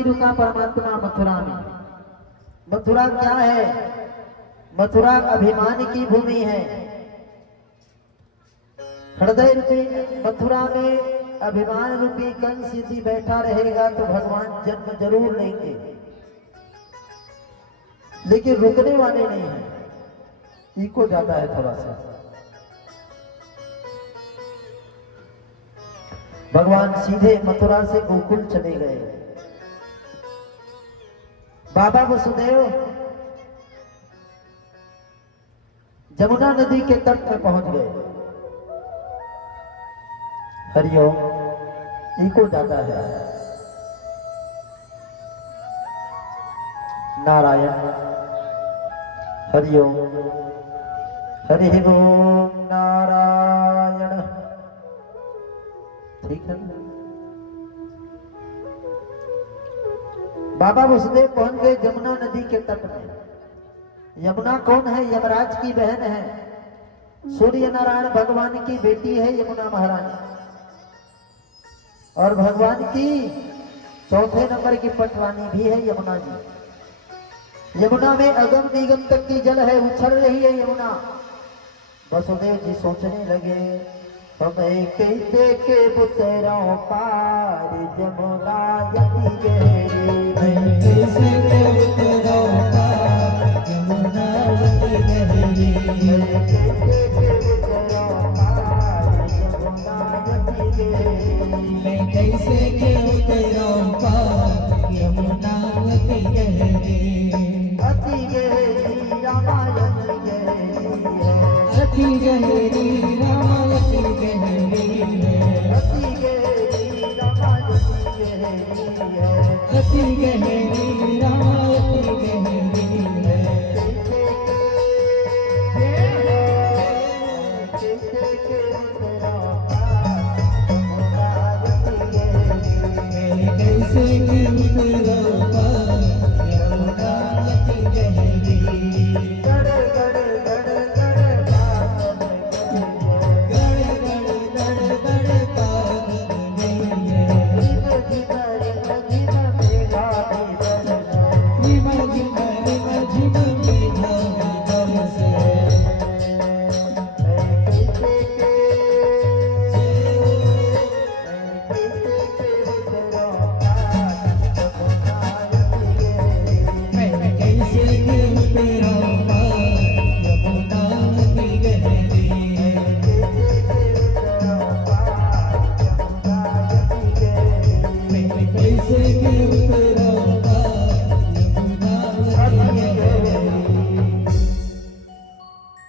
नहीं रुका परमात्मा मथुरा में। मथुरा क्या है? मथुरा अभिमान की भूमि है। हृदय रूपी मथुरा में अभिमान रूपी कंस यदि बैठा रहेगा तो भगवान जन्म जरूर लेंगे, लेकिन रुकने वाले नहीं है। इको जाता है थोड़ा सा। भगवान सीधे मथुरा से गोकुल चले गए। बाबा वसुदेव जमुना नदी के तट पर पहुंच गए। हरिओम, इको जाता है। नारायण, हरिओम, हरि ओम नारायण। ठीक है। बाबा वसुदेव पहुंच गए यमुना नदी के तट में। यमुना कौन है? यमराज की बहन है। सूर्य नारायण भगवान की बेटी है यमुना महारानी, और भगवान की चौथे नंबर की पटरानी भी है यमुना जी। यमुना में अगम निगम तक की जल है, उछल रही है यमुना। वसुदेव जी सोचने लगे, हमें कैसे के बुतरों पार यमुना यति गहरी, कैसे के बुतरों पार यमुना यति गहरी, कैसे के बुतरों पार यमुना यति गहरी, कैसे के बुतरों पार यमुना यति गहरी, अति गहरी रामायण गहरी है, अति गहरी रामायण गहरी है, अति गहरी रामायण गहरी है, अति गहरी रामायण गहरी है। कैसे के बुतरों पार यमुना यति गहरी, कैसे के बुतरों पार यमुना यति गहरी, गड़ गड़ गड़ गड़ पागल गड़ गड़ गड़ गड़ पागल गई है, झिम मेघा बरस, झिम मेघा बरस।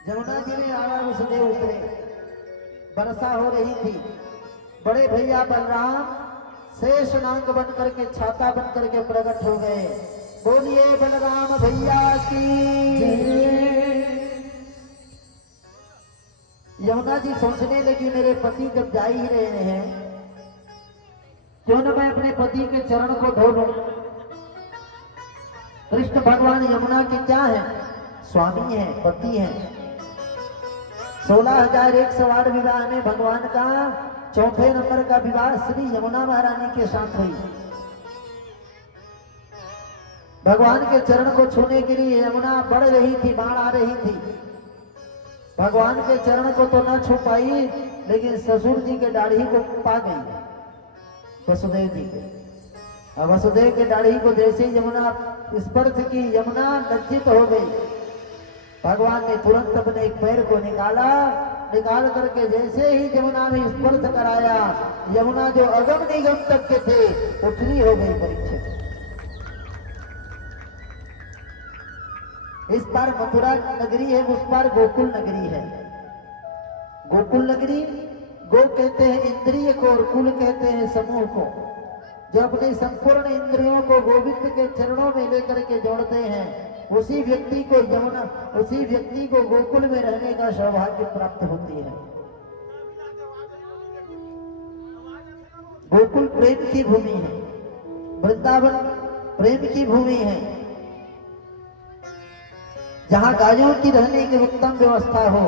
यमुना जी में आवा वसुदेव उतरे। वर्षा हो रही थी। बड़े भैया बलराम शेष नांग बन करके, छाता बन करके प्रकट हो गए। बोलिए बलराम भैया की। यमुना जी सोचने लगी, मेरे पति जब जा ही रहे हैं, क्यों न मैं अपने पति के चरण को धो लूं। कृष्ण भगवान यमुना के क्या है? स्वामी है, पति है। 16,108 विवाह में भगवान का चौथे नंबर का विवाह श्री यमुना महारानी के साथ हुई। भगवान के चरण को छूने के लिए यमुना बढ़ रही थी, बाढ़ आ रही थी। भगवान के चरण को तो न छू पाई, लेकिन ससुर जी के दाढ़ी को पा गई, वसुदेव जी के। वसुदेव के दाढ़ी को जैसे यमुना स्पर्श की, यमुना लज्जित हो गई। भगवान ने तुरंत अपने एक पैर को निकाला, निकाल करके जैसे ही यमुना में स्पर्श कराया, यमुना जो अगम निगम तक के थे उठनी हो गई परीक्षित। इस पार मथुरा नगरी है, उस पार गोकुल नगरी है। गोकुल नगरी, गो कहते हैं इंद्रिय को और कुल कहते हैं समूह को। जो अपने संपूर्ण इंद्रियों को गोविंद के चरणों में लेकर के जोड़ते हैं, उसी व्यक्ति को यमुना, उसी व्यक्ति को गोकुल में रहने का सौभाग्य प्राप्त होती है। गोकुल प्रेम की भूमि है, वृंदावन प्रेम की भूमि है। जहां गायों की रहने की उत्तम व्यवस्था हो,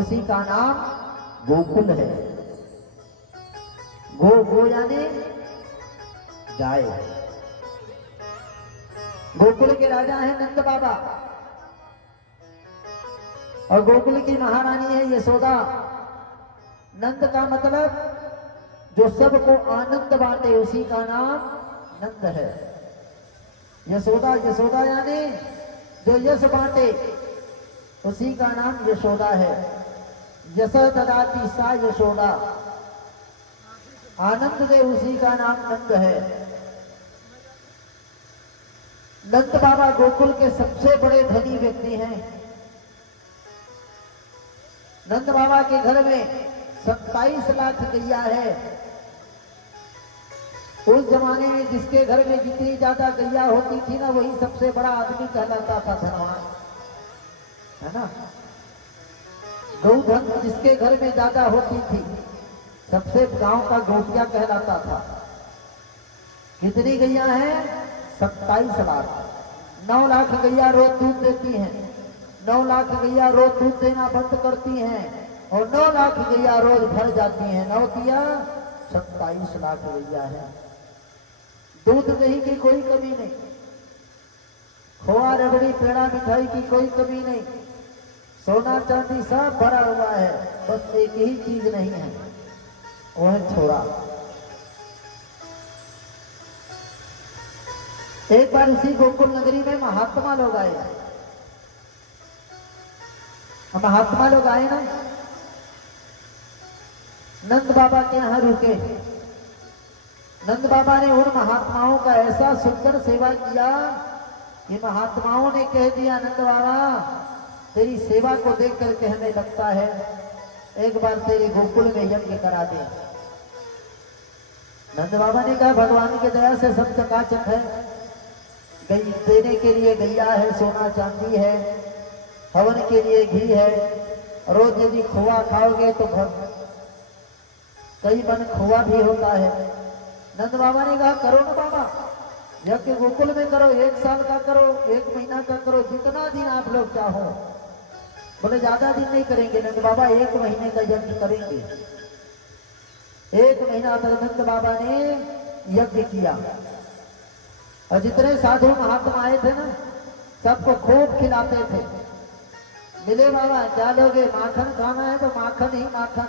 उसी का नाम गोकुल है। गो यानी गाय, गोकुल के राजा हैं नंद बाबा और गोकुल की महारानी है यशोदा। नंद का मतलब जो सबको आनंद बांटे उसी का नाम नंद है। यशोदा, यशोदा यानी जो यश बांटे उसी का नाम यशोदा है। यश ददाती सा यशोदा, आनंद दे उसी का नाम नंद है। नंद बाबा गोकुल के सबसे बड़े धनी व्यक्ति हैं। नंद बाबा के घर में 27 लाख गैया है। उस जमाने में जिसके घर में जितनी ज्यादा गैया होती थी ना, वही सबसे बड़ा आदमी कहलाता था, धनवान, है ना। गौधन जिसके घर में ज्यादा होती थी सबसे गांव का गौटिया कहलाता था। कितनी गैया हैं? 27 लाख। 9 लाख गैया रोज दूध देती हैं, 9 लाख गैया रोज दूध देना बंद करती हैं और 9 लाख गैया रोज भर जाती हैं। 9 किया 27 लाख गैया है। दूध दही की कोई कमी नहीं, खोआ रबड़ी पेड़ा मिठाई की कोई कमी नहीं, सोना चांदी सब भरा हुआ है। बस एक ही चीज नहीं है, वो है छोरा। एक बार इसी गोकुल नगरी में महात्मा लोग आए। महात्मा लोग आए ना, नंद बाबा के यहां रुके। नंद बाबा ने उन महात्माओं का ऐसा सुंदर सेवा किया कि महात्माओं ने कह दिया, नंद बाबा तेरी सेवा को देख करके हमें लगता है एक बार तेरे गोकुल में यज्ञ करा दे। नंद बाबा ने कहा भगवान की दया से सब चकाचक है, देने के लिए गैया है, सोना चांदी है, हवन के लिए घी है, रोज यदि खोआ खाओगे तो कई मन खोआ भी होता है। नंद बाबा ने कहा करो ना बाबा, यज्ञ गोकुल में करो, 1 साल का करो, 1 महीना का करो, जितना दिन आप लोग चाहो। बोले ज्यादा दिन नहीं करेंगे नंद बाबा, 1 महीने का यज्ञ करेंगे। 1 महीना तक नंद बाबा ने यज्ञ किया और जितने साधु महात्मा आए थे ना, सबको खूब खिलाते थे। मिले बाबा क्या लोगे? माखन खाना है तो माखन ही माखन,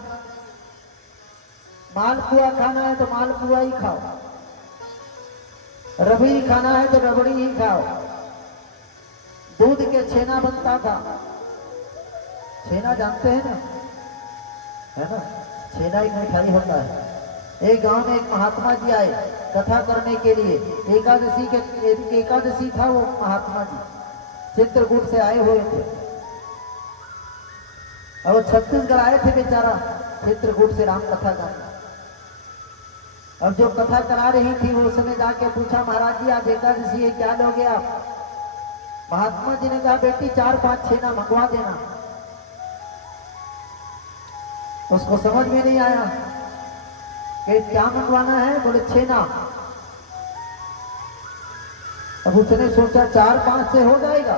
मालपुआ खाना है तो मालपुआ ही खाओ, रबड़ी खाना है तो रबड़ी ही खाओ। दूध के छेना बनता था, छेना जानते हैं ना, है ना, छेना एक मिठाई होता है। एक गांव में एक महात्मा जी आए कथा करने के लिए। एकादशी था वो महात्मा जी, चित्रकूट से आए हुए थे और वो छत्तीसगढ़ आए थे बेचारा, चित्रकूट से राम कथा करने। और जो कथा करा रही थी वो उसने जाके पूछा, महाराज जी आज एकादशी है, क्या लोगे आप? महात्मा जी ने कहा बेटी 4-5 छेना मंगवा देना। उसको समझ में नहीं आया कि क्या मंगवाना है। बोले छेना। अब उसने सोचा 4-5 से हो जाएगा,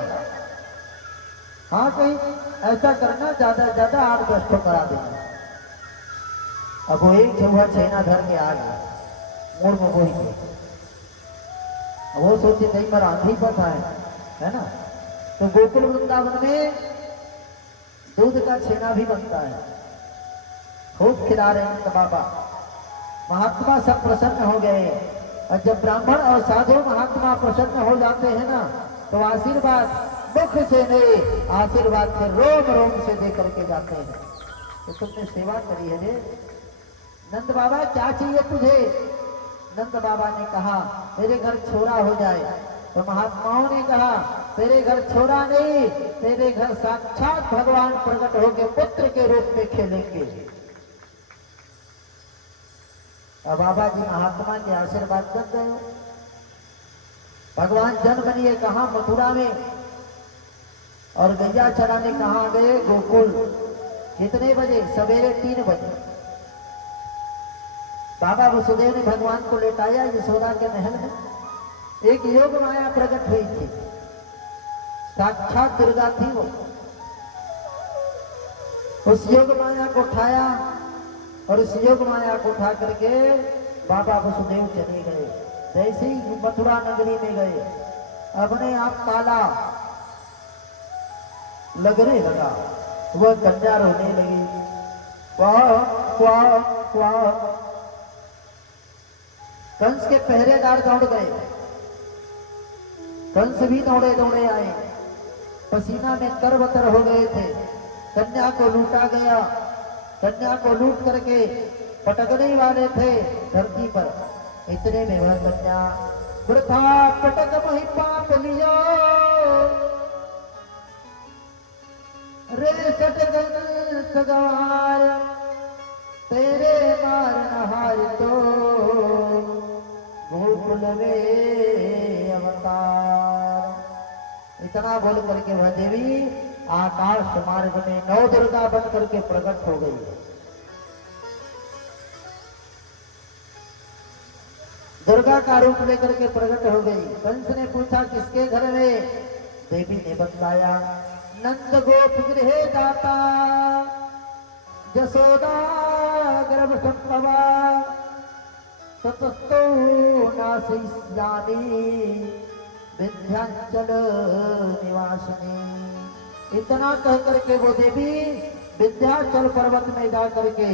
हाँ कहीं ऐसा करना ज्यादा ज्यादा 8-10 तो करा देना। अब वो एक चौहा छेना धर के आ गया मोड़ में बोई के। वो सोचे कहीं पर आंधी पता है ना। तो गोकुल वृंदावन में दूध का छेना भी बनता है, खूब खिला रहे हैं बाबा। महात्मा सब प्रसन्न हो गए और जब ब्राह्मण और साधु महात्मा प्रसन्न हो जाते हैं ना, तो आशीर्वाद मुख से नहीं, आशीर्वाद से रोम रोम से दे करके जाते हैं। तो तुमने सेवा करी है रे नंद बाबा, क्या चाहिए तुझे? नंद बाबा ने कहा मेरे घर छोरा हो जाए। तो महात्माओं ने कहा तेरे घर छोरा नहीं, तेरे घर साक्षात भगवान प्रकट होकर पुत्र के रूप में खेलेंगे। अब बाबा जी महात्मा के आशीर्वाद कर गए। भगवान जन्म लिए कहा? मथुरा में। और गैया चराने कहाँ गए? गोकुल। कितने बजे? सवेरे 3 बजे। बाबा वसुदेव ने भगवान को लेटाया यशोदा के महल में। एक योग माया प्रकट हुई थी, साक्षात दुर्गा थी वो। उस योग माया को उठाया और उस योग माया को उठा करके बाबा वसुदेव चले गए। जैसे ही मथुरा नगरी में गए अपने आप काला लगने लगा। वह कन्या रोने लगी, वाह वाह वाह। कंस के पहरेदार दौड़ गए, कंस भी दौड़े दौड़े आए, पसीना में तरबतर हो गए थे। कन्या को लूटा गया, कन्या को लूट करके पटकने वाले थे धरती पर। इतने में वह कन्या वृथा पटक मही पाप लियो रे सटगन सगवार तेरे मार नहार तो गोकुल में अवतार। इतना बोल करके वह देवी आकाश मार्ग में नौ दुर्गा बन करके प्रकट हो गई। दुर्गा का रूप लेकर के प्रकट हो गई। कंस ने पूछा किसके घर में? देवी ने बतलाया, नंद गोप गृह दाता जसोदा गर्भ संभवा ततस्तो नासियामी विंध्याचल निवासिनी। इतना कह करके वो देवी विंध्याचल पर्वत में जा करके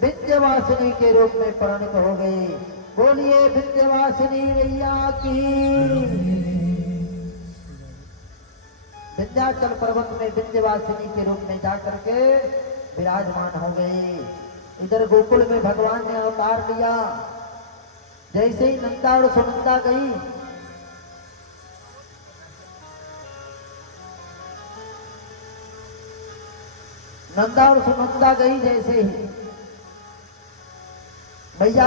विंध्यवासिनी के रूप में परिणत हो गई। बोलिए विंध्यवासिनी मैया की। विंध्याचल पर्वत में विंध्यवासिनी के रूप में जाकर के विराजमान हो गई। इधर गोकुल में भगवान ने अवतार लिया। जैसे ही नंदा और सुनंदा गई, नंदा और सुनंदा गई, जैसे ही मैया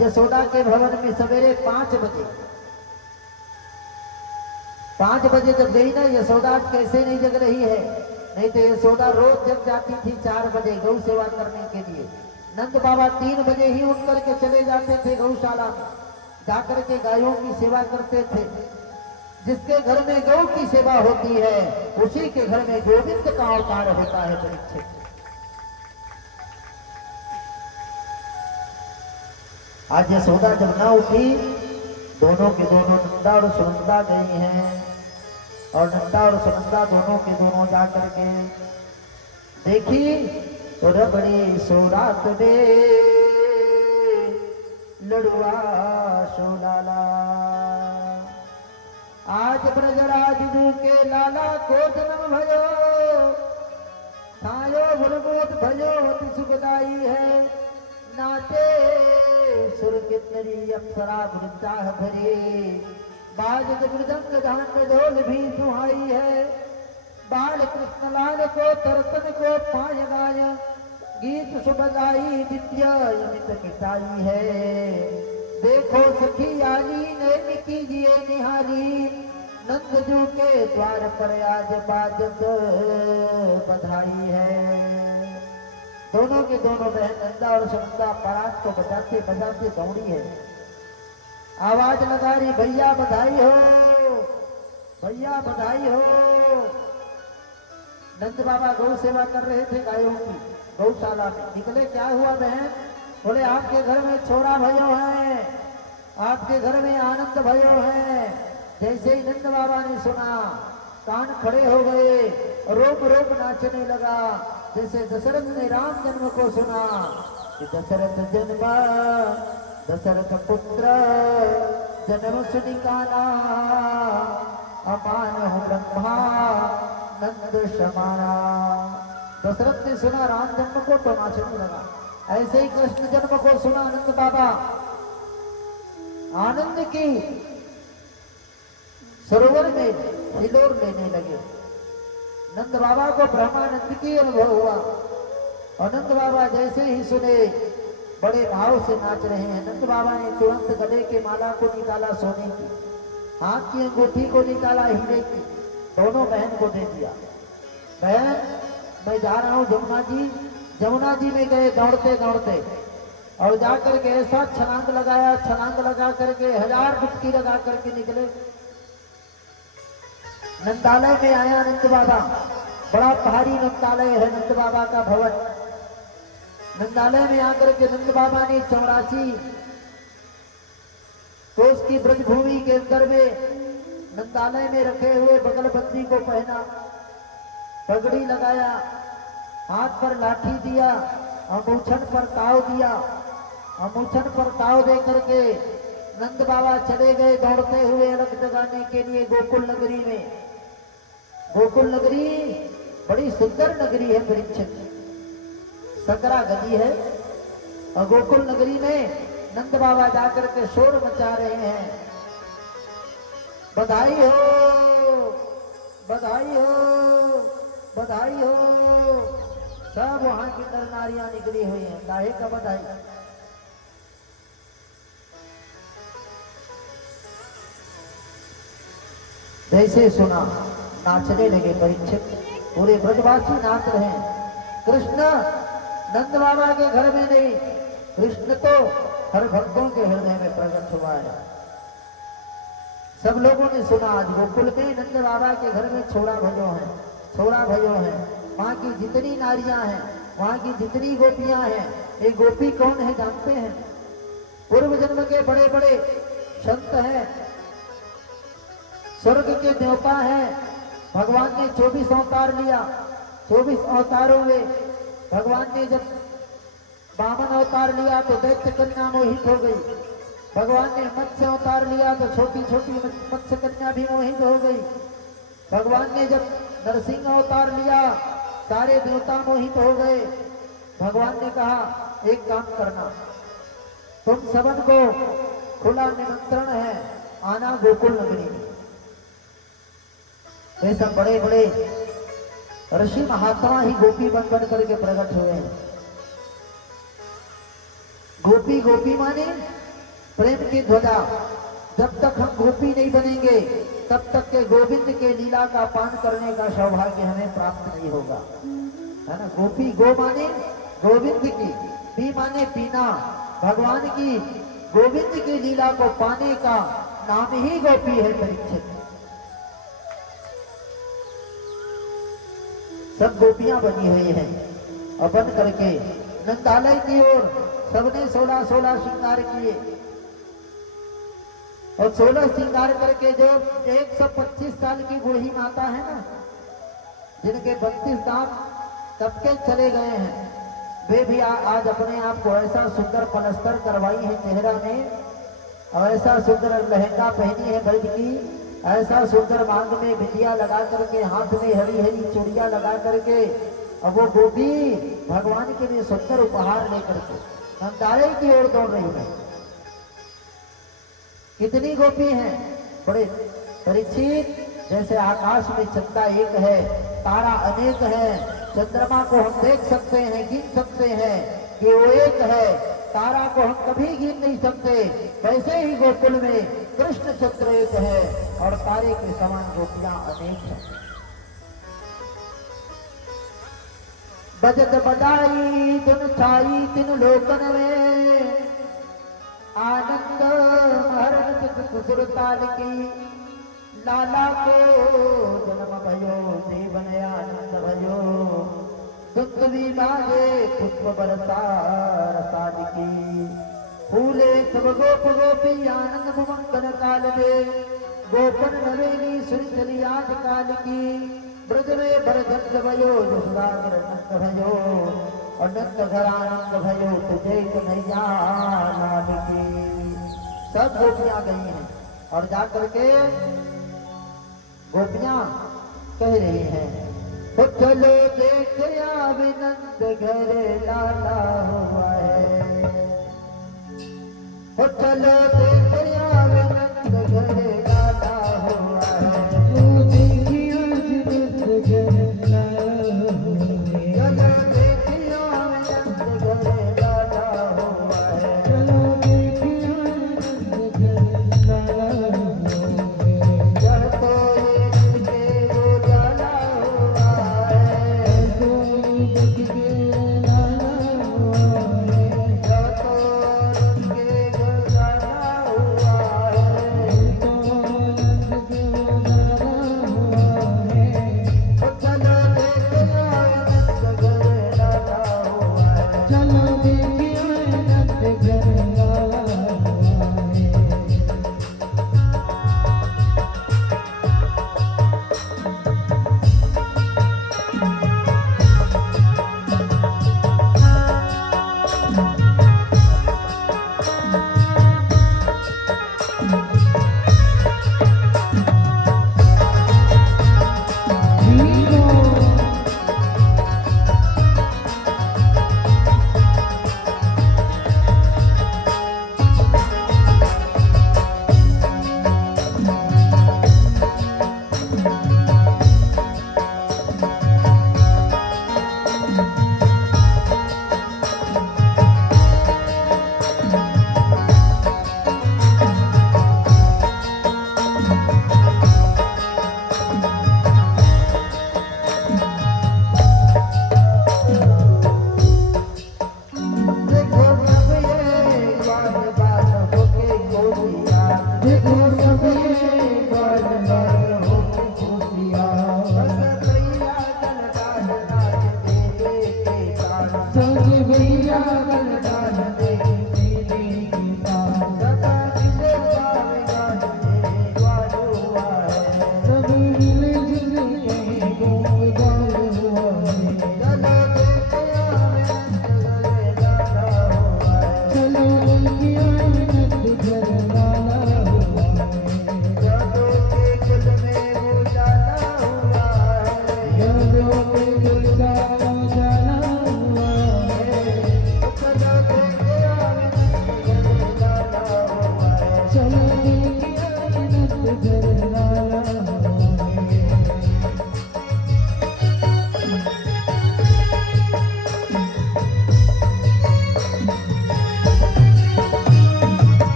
यशोदा के भवन में सवेरे 5 बजे जब गई ना, यशोदा कैसे नहीं जग रही है? नहीं तो यशोदा रोज जग जाती थी 4 बजे गौ सेवा करने के लिए। नंद बाबा 3 बजे ही उठ करके चले जाते थे गौशाला में, जाकर के गायों की सेवा करते थे। जिसके घर में गौ की सेवा होती है उसी के घर में गोविंद का अवतार होता है। परीक्षित, आज यशोदा जब ना उठी, दोनों के दोनों नंदा और सुनंदा गई हैं, और नंदा और सुनंदा दोनों के दोनों जा करके देखी तो रबड़ी सोरात में लड़ुआ सोलाला। आज ब्रजराज जू के लाला को जन्म भयो, थायो भुलबोध भयो अति सुखदाई है। नाचे सुर किन्नरी अप्सरा वृंदा भरे, बाजत मृदंग झांड ढोल भी सुहाई है। बाल कृष्ण लाल को तरतन को पाय गाय, गीत सुबदाई विद्या यमित मिटाई है। देखो सखी आली नैन कीजिए निहारी, नंद जू के द्वार पर आज बाजत बधाई है। दोनों के दोनों बहन नंदा और सुनंदा परात को बजाते बजाते दौड़ी है। आवाज लगा रही, भैया बधाई हो, भैया बधाई हो। नंद बाबा गौ सेवा कर रहे थे गायों की गौशाला में। निकले, क्या हुआ बहन? बोले आपके घर में छोरा भयो है, आपके घर में आनंद भयो है। जैसे ही नंद बाबा ने सुना, कान खड़े हो गए, रोब रोब नाचने लगा। जैसे दशरथ ने राम जन्म को सुना कि दशरथ जन्म दशरथ पुत्र जन्म सुनिकाला, अमान हो ब्रह्मा नंद समाना। दशरथ ने सुना राम जन्म को तो नाचने लगा। ऐसे ही कृष्ण जन्म को सुना नंद बाबा आनंद की सरोवर में हिलोर लेने लगे। नंद बाबा को ब्रह्मानंद की अनुभव हुआ। और नंद बाबा जैसे ही सुने, बड़े भाव से नाच रहे हैं। नंद बाबा ने तुरंत गले के माला को निकाला सोने की, हाथ की अंगूठी को निकाला हीरे की, दोनों बहन को दे दिया। बहन, मैं जा रहा हूँ जमुना जी। जमुना जी में गए दौड़ते दौड़ते, और जाकर के ऐसा छलांग लगाया, छलांग लगा करके 1000 डुबकी लगा करके निकले। नंदालय में आया नंद बाबा, बड़ा भारी नंदालय है नंद बाबा का भवन। नंदालय में आकर के नंद बाबा ने 84 कोस की ब्रजभूमि के अंदर में नंदालय में रखे हुए बगलबंदी को पहना, पगड़ी लगाया, हाथ पर लाठी दिया, अमूछन पर ताव दिया। अमूछन पर ताव दे करके नंद बाबा चले गए दौड़ते हुए अलग जगाने के लिए गोकुल नगरी में। गोकुल नगरी बड़ी सुंदर नगरी है परीक्षित, सकरा गली है। और गोकुल नगरी में नंद बाबा जाकर के शोर मचा रहे हैं, बधाई हो, बधाई हो, बधाई हो। सब वहां की नर नारियां निकली हुई हैं, काहे का बधाई। जैसे सुना नाचने लगे परीक्षित, पूरे ब्रजवासी नाच रहे हैं। कृष्ण नंद बाबा के घर में नहीं, कृष्ण तो हर भक्तों के हृदय में प्रकट हुआ है। सब लोगों ने सुना आज गोकुल में नंद बाबा के घर में छोड़ा भयो है, छोड़ा भयो है। वहां की जितनी नारियां हैं, वहां की जितनी गोपियां हैं, ये गोपी कौन है जानते हैं? पूर्व जन्म के बड़े बड़े संत हैं, स्वर्ग के देवता हैं। भगवान ने 24 अवतार लिया, 24 अवतारों में भगवान ने जब वामन अवतार लिया तो दैत्य कन्या मोहित हो गई। भगवान ने मत्स्य अवतार लिया तो छोटी छोटी मत्स्य कन्या भी मोहित हो गई। भगवान ने जब नरसिंह अवतार लिया सारे देवता मोहित हो गए। भगवान ने कहा एक काम करना, तुम सबन को खुला निमंत्रण है, आना गोकुल नगरी में। वे सब बड़े बड़े ऋषि महात्मा ही गोपी बन बन करके प्रकट हुए हैं। गोपी गोपी माने प्रेम की ध्वजा। जब तक हम गोपी नहीं बनेंगे तब तक के गोविंद के लीला का पान करने का सौभाग्य हमें प्राप्त नहीं होगा, है ना। गोपी गो माने गोविंद की, पी माने पीना, भगवान की गोविंद की लीला को पाने का नाम ही गोपी है परीक्षित। सब गोपियां बनी हुई हैं और बन करके नंदालय की ओर सबने 16 श्रृंगार किए। और 16 श्रृंगार करके जो 125 साल की बूढ़ी माता है ना, जिनके 32 दांत तब के चले गए हैं, वे भी आज अपने आप को ऐसा सुंदर पलस्तर करवाई है चेहरा में, और ऐसा सुंदर लहंगा पहनी है ब्रज की, ऐसा सुंदर मांग में बिंदिया लगा करके, हाथ में हरी हरी चूड़ियां लगा करके, और वो गोपी भगवान के लिए सुंदर उपहार लेकर के नंदालय की ओर दौड़ रही है। कितनी गोपी हैं? बड़े परीक्षित, जैसे आकाश में चंदा एक है, तारा अनेक है, चंद्रमा को हम देख सकते हैं, गिन सकते हैं कि वो एक है, तारा को हम कभी गिन नहीं सकते, वैसे ही गोकुल में कृष्ण चंद्र एक है और तारे के समान गोपियां अनेक हैं। बजत बजाई धुन छाई तीन लोकन में, आनंद महर्षि सुर ताल की, लाला को जन्म भयो जीवन आनंद भयो, दुग्धवी बाजे पुष्प बरसा रसाद की, फूले सब गोप गोपी आनंद मंगल काल में, गोपन नवेली सुन चली आज काल की, ब्रज में बरदंड भयो यशोदागर नंद भयो, और नंद घर आनंद भयो तुझे कन्हैया लाल की। सब गोपियां गई हैं और जाकर के गोपियां कह रही हैं, चलो देख नंद घर लाला हुआ है, चलो देख नंद घर लाला हुआ है, चलो देखियो नंद घर लाला हुआ है, चलो देखियो नंद घर लाला हुआ है।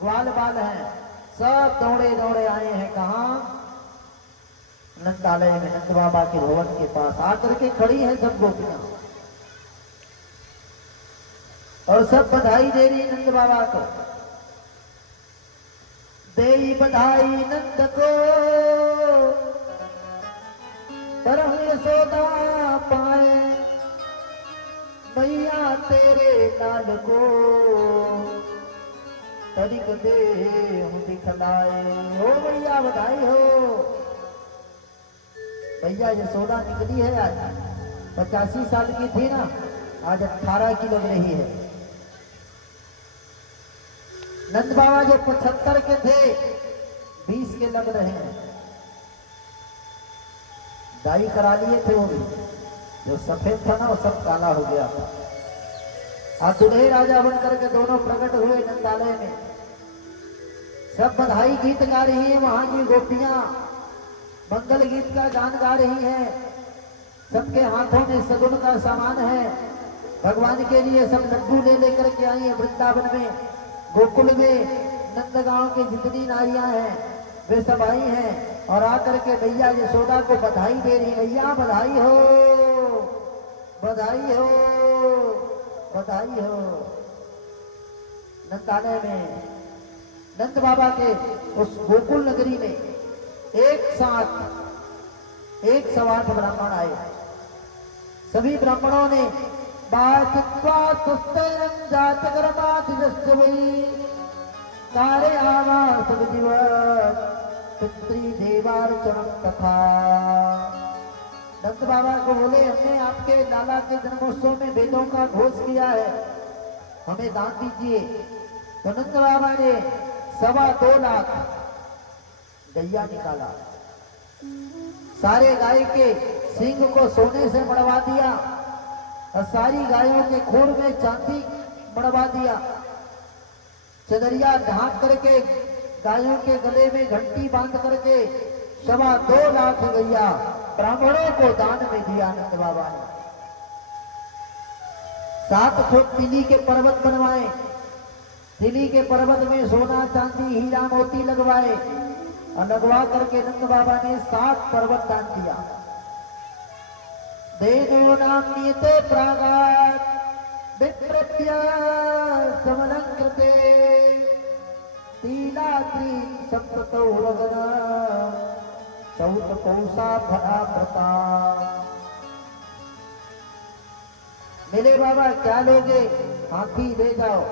ग्वाल बाल हैं, सब दौड़े दौड़े आए हैं कहाँ? नंदालय में, नंद बाबा के भवन के पास आकर के खड़ी है सब गोपियां और सब बधाई दे रही नंद बाबा को। दे बधाई नंद को परम यशोदा पाए, मैया तेरे लाल को तरिक दे दिखलाए। हो भैया बधाई हो। भैया यशोदा निकली है आज, 85 साल की थी ना, आज 18 की लग रही है। नंद बाबा जो 75 के थे 20 के लग रहे हैं। दाई करा लिए थे वो भी, जो सफेद था ना वो सब काला हो गया था। आज दूल्हे राजा बनकर के दोनों प्रकट हुए नंदालय में। सब बधाई गीत गा रही है, वहां की गोपियां मंगल गीत का गान गा रही है। सबके हाथों में सगुन का सामान है। भगवान के लिए सब लड्डू ले लेकर के आई है। वृंदावन में, गोकुल में, नंदगांव की जितनी नारियां हैं वे सब आई हैं और आकर के भैया यशोदा को बधाई दे रही। भैया बधाई हो, बधाई हो, बधाई हो। नंदालय में नंद बाबा के उस गोकुल नगरी में एक साथ 108 ब्राह्मण आए। सभी ब्राह्मणों ने कार्य आवास पितृ देवार्चनम तथा। नंद बाबा को बोले, हमने आपके लाला के जन्मोत्सव में वेदों का घोष किया है, हमें दान दीजिए। तो नंद बाबा ने 2.25 लाख गैया निकाला, सारे गाय के सींग को सोने से मड़वा दिया और सारी गायों के खूर में चांदी मड़वा दिया। चदरिया ढांक करके गायों के गले में घंटी बांध करके 2.25 लाख गैया ब्राह्मणों को दान में दिया नंद बाबा ने। 7 फुट तिली के पर्वत बनवाए, तिली के पर्वत में सोना चांदी हीरा मोती लगवाए और लगवा करके नंद बाबा ने 7 पर्वत दान दिया। देनो नाम नियते प्रागात विप्रत्य समलंकृते तीलाद्रि सप्ततो रगना चौथ कौसा भरा प्रताप। मेरे बाबा क्या लोगे? हाथी ले जाओ।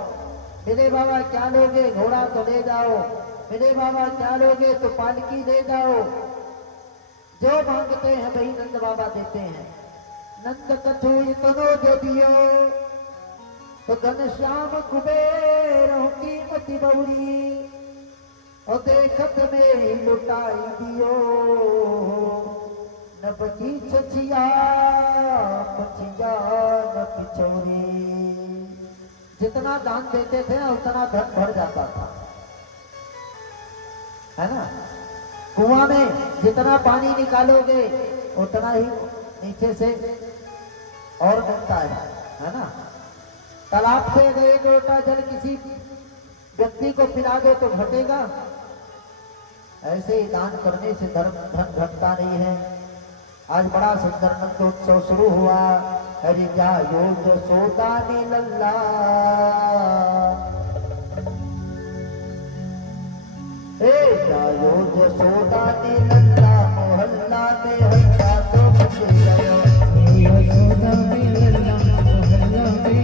मेरे बाबा क्या लोगे? घोड़ा तो ले जाओ। मेरे बाबा क्या लोगे? तो पालकी ले जाओ। जो मांगते हैं वही नंद बाबा देते हैं। नंद कथु इतनो जो दियो तो घनश्याम कुबेरों की मति बहुरी और देखत में ही लुटाई दियो न बची छछिया पछिया न पिछोरी। जितना दान देते थे उतना धन भर जाता था, है ना। कुआं में जितना पानी निकालोगे उतना ही नीचे से और मिलता है ना। तालाब से अगर 1 लोटा जल किसी व्यक्ति को पिला दो तो घटेगा, ऐसे ही दान करने से धन घटता नहीं है। आज बड़ा सुंदर नंदोत्सव शुरू हुआ। हरि जायो जसोदा ने लल्ला, हे जायो जसोदा ने लल्ला, मोहल्ला में हल्ला तो मच गया। यशोदा ने लल्ला, मोहल्ला में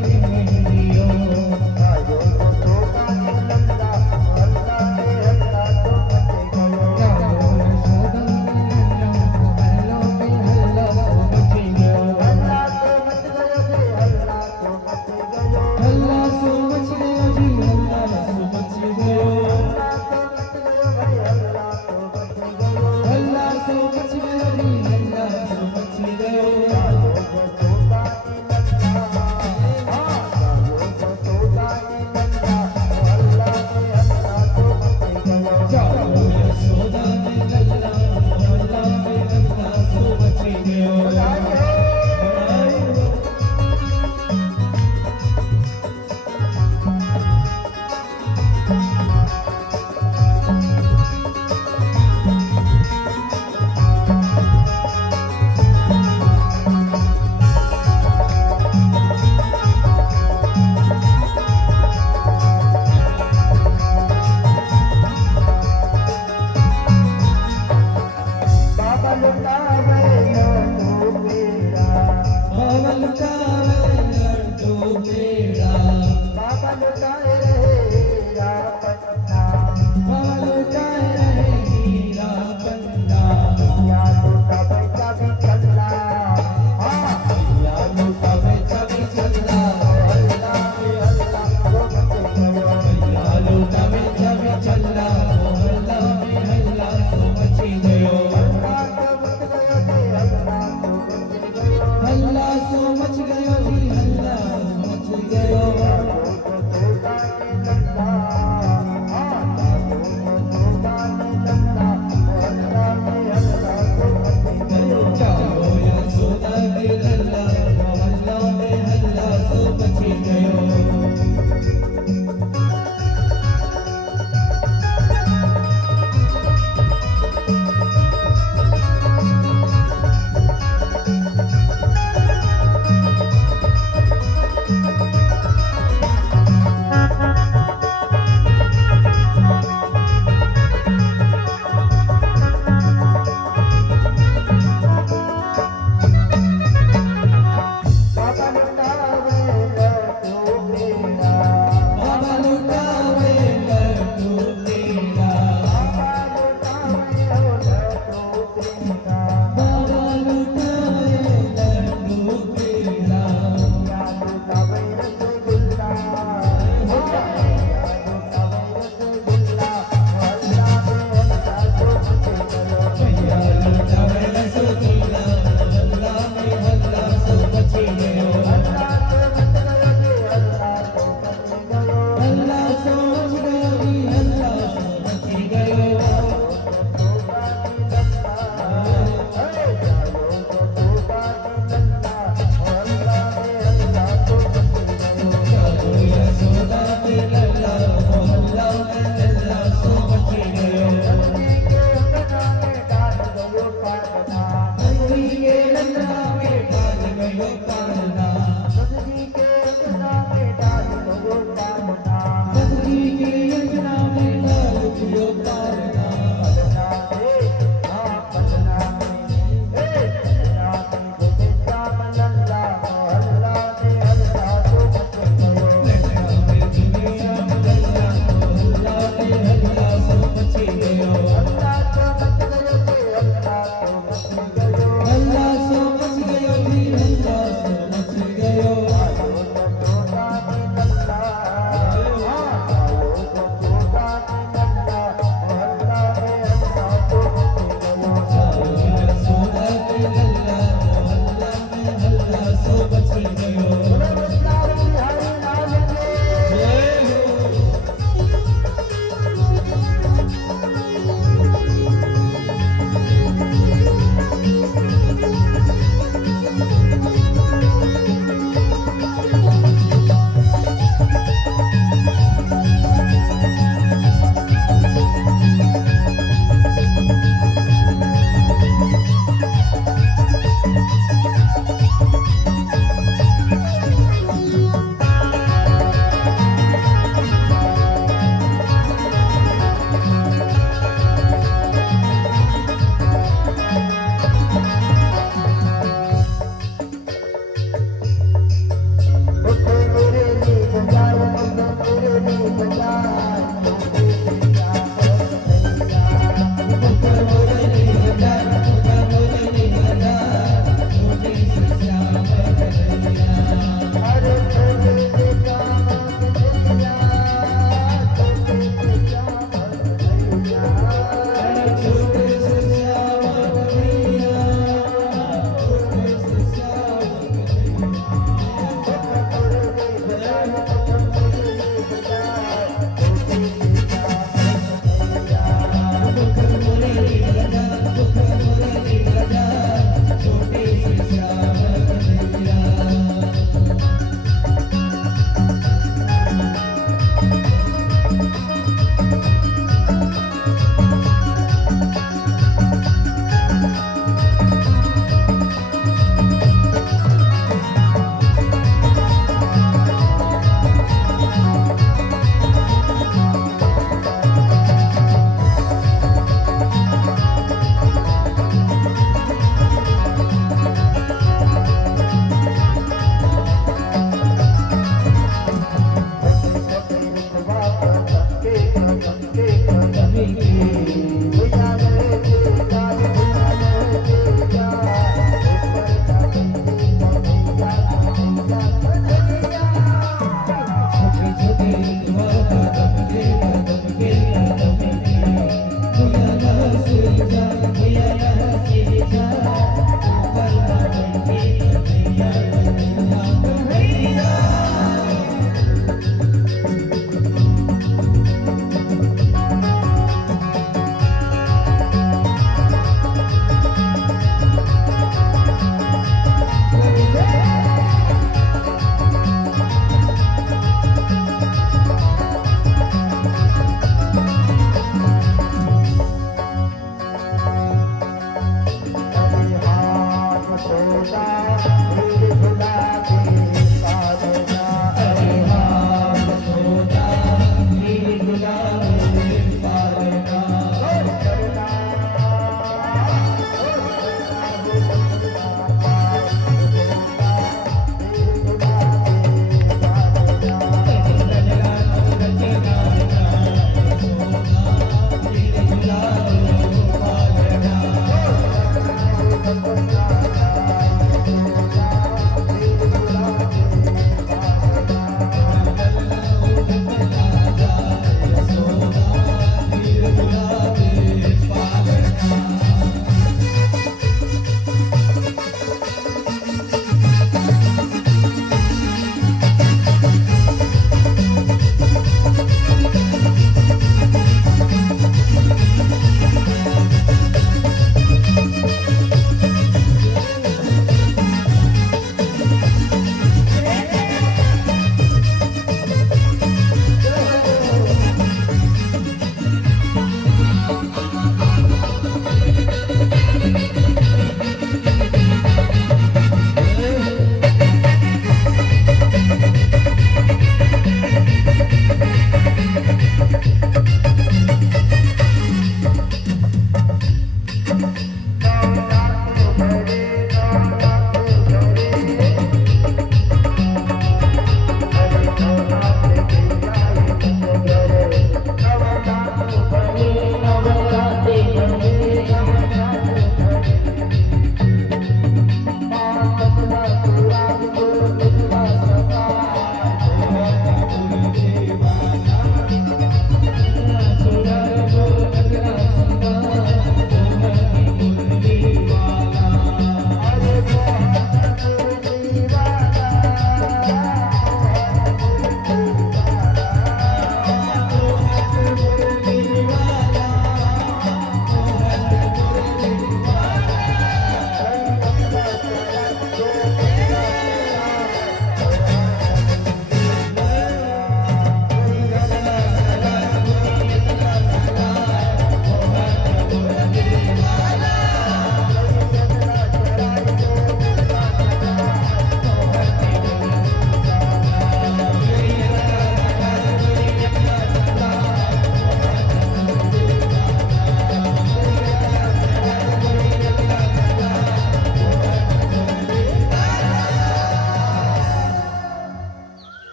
जायो जसोदा ने लल्ला, मोहल्ला में हल्ला तो मच गया। यशोदा ने लल्ला, मोहल्ला में हल्ला तो मच गया। हल्ला तो मच गया, हल्ला तो मच गया, हल्ला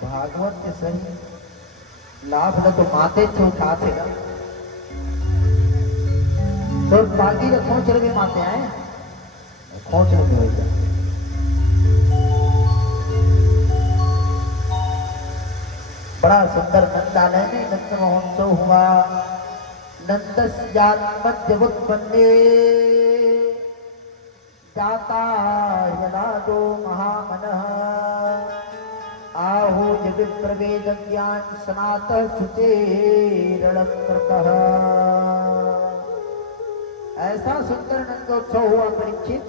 भागवत के सही लाभ न तो माते चौथा थे तो बाकी रे खोच रहे माते आए खोच रहे हो गया बड़ा सुंदर नंदालय में नंद महोत्सव हुआ। नंदस जात मध्यवत बंदे जाता यदादो महामनः आहु जगत्प्रवेद ज्ञान सनात सुचेरणकृतः। ऐसा सुंदर नंदोत्सव हुआ परीक्षित।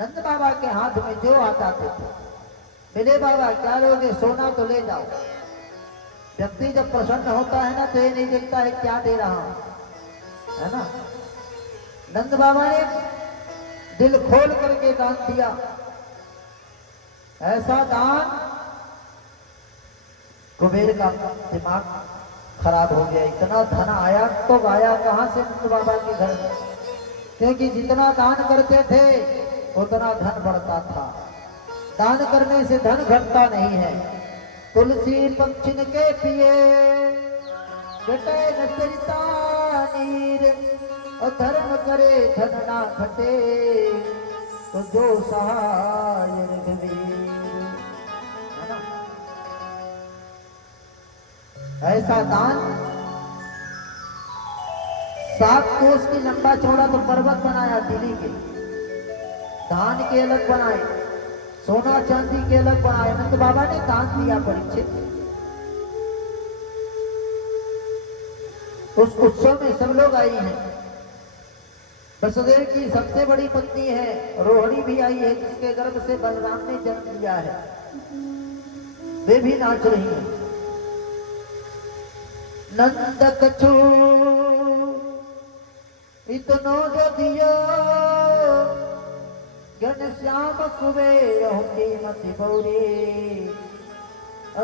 नंद बाबा के हाथ में जो आता थे मेरे बाबा क्या लोगे, सोना तो ले जाओ। व्यक्ति जब प्रसन्न होता है ना तो ये नहीं देखता है क्या दे रहा हूं, है ना। नंद बाबा ने दिल खोल करके दान दिया। ऐसा दान कुबेर का दिमाग खराब हो गया। इतना धन आया तो आया कहां से नंद बाबा के घर में, क्योंकि जितना दान करते थे उतना धन बढ़ता था। दान करने से धन घटता नहीं है। तुलसी पक्षिन के पिए घटे न चरिता नीर और धर्म करे धन ना घटे, तो जो सहाय रघुवीर, है ना। ऐसा दान 7 कोस की लंबा चौड़ा तो पर्वत बनाया दिल्ली के, धान के अलग बनाए, सोना चांदी के अलग बनाए। नंद बाबा ने दान दिया परीक्षित। उस उत्सव में सब लोग आई हैं। वसुदेव की सबसे बड़ी पत्नी है रोहिणी भी आई है, जिसके गर्भ से बलराम ने जन्म लिया है, वे भी नाच रही हैं। नंद कछु इतनो जो दियो, घनश्याम कुबेर होंगे मति बौरी,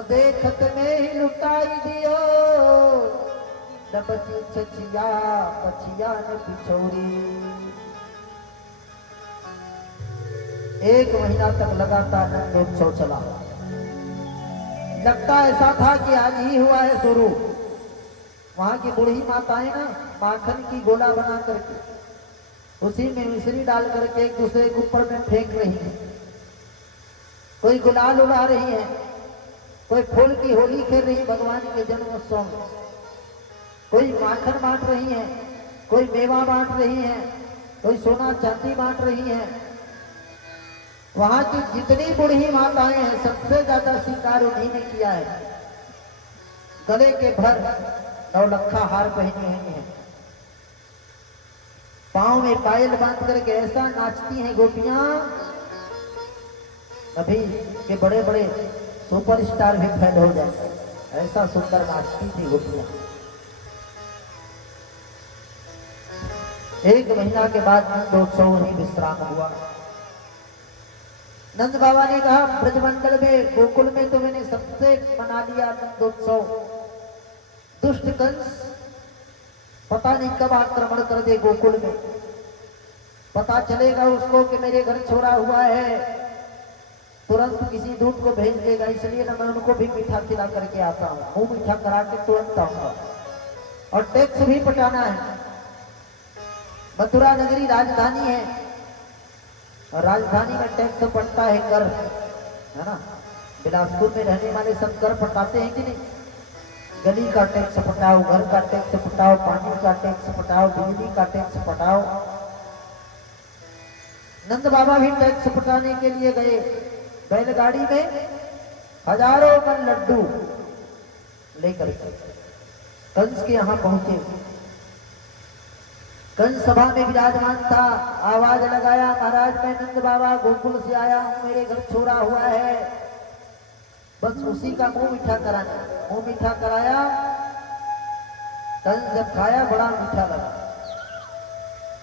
देखत में ही लुटाई दियो, बची छछिया पछिया न पिछोरी। 1 महीना तक लगातार नंदोत्सव चला। लगता ऐसा था कि आज ही हुआ है शुरू। वहां की बूढ़ी माताएं ना माखन की गोला बना करके उसी में मिश्री डाल करके एक दूसरे के ऊपर में फेंक रही है। कोई गुलाल उड़ा रही है, कोई फूल की होली खेल रही भगवान के जन्मोत्सव में, कोई माखन बांट रही है, कोई मेवा बांट रही है, कोई सोना चांदी बांट रही है। वहां की जितनी बूढ़ी माताएं हैं सबसे ज्यादा श्रृंगार उन्हीं ने किया है। गले के भर 9 लखा हार पहने हुए हैं, पांव में पायल बांध करके ऐसा नाचती हैं गोपियां, अभी के बड़े बड़े सुपरस्टार भी फेल हो जाते, ऐसा सुंदर नाचती थी गोपियां। 1 महीना के बाद नंदोत्सव ही विश्राम हुआ। नंद बाबा ने कहा ब्रजमंडल में गोकुल में तो मैंने सबसे मना लिया नंदोत्सव। दुष्ट कंस पता नहीं कब आक्रमण कर दे गोकुल में, पता चलेगा उसको कि मेरे घर छोड़ा हुआ है, तुरंत किसी दूत को भेज देगा। इसलिए ना मैं उनको भी मीठा खिला करके आता हूँ, मुंह मीठा करा के तुरंत आऊंगा। और टैक्स भी पटाना है। मथुरा नगरी राजधानी है और राजधानी में टैक्स पड़ता है, कर, है ना। बिलासपुर में रहने वाले सब कर पटाते हैं कि नहीं? गली का टैक्स पटाओ, घर का टैक्स पटाओ, पानी का टैक्स पटाओ, बिजली का टैक्स पटाओ। नंद बाबा भी टैक्स पटाने के लिए गए। बैलगाड़ी में हजारों मन लड्डू लेकर कंस के यहां पहुंचे। कंस सभा में विराजमान था, आवाज लगाया, महाराज मैं नंद बाबा गोकुल से आया हूं, मेरे घर छोड़ा हुआ है, बस उसी का मुंह मीठा कराना। मुंह मीठा कराया, कंस जब खाया बड़ा मीठा लगा।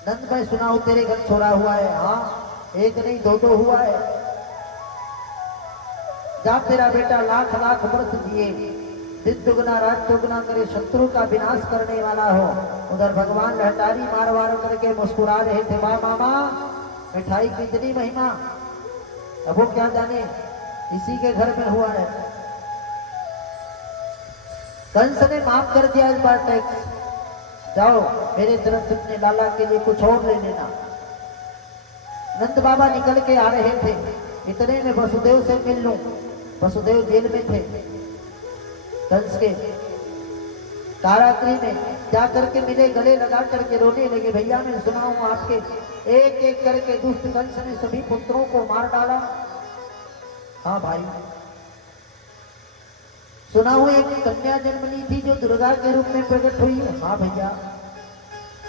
नंद भाई सुनाओ तेरे घर छोड़ा हुआ है? हाँ, 1 नहीं 2 हुआ है। जा तेरा बेटा लाख लाख वर्ष जिए, दिन दुगना रात दुगना करे, शत्रु का विनाश करने वाला हो। उधर भगवान लहटारी मार वार करके मुस्कुरा रहे थे, वाह मामा मिठाई की इतनी महिमा। अब वो क्या जाने इसी के घर में हुआ है। कंस ने माफ कर दिया इस बार टैक्स, जाओ मेरे तरफ से अपने लाला के लिए कुछ और ले लेना। नंद बाबा निकल के आ रहे थे, इतने में वसुदेव से मिल लूं। वसुदेव जेल में थे, कंस के कारागृह में जा करके मिले, गले लगा करके रोने लगे, भैया मैं सुना हूं आपके एक एक करके दुष्ट कंस ने सभी पुत्रों को मार डाला। हाँ भाई, सुना हूं एक कन्या जन्म ली थी जो दुर्गा के रूप में प्रकट हुई। हाँ भैया,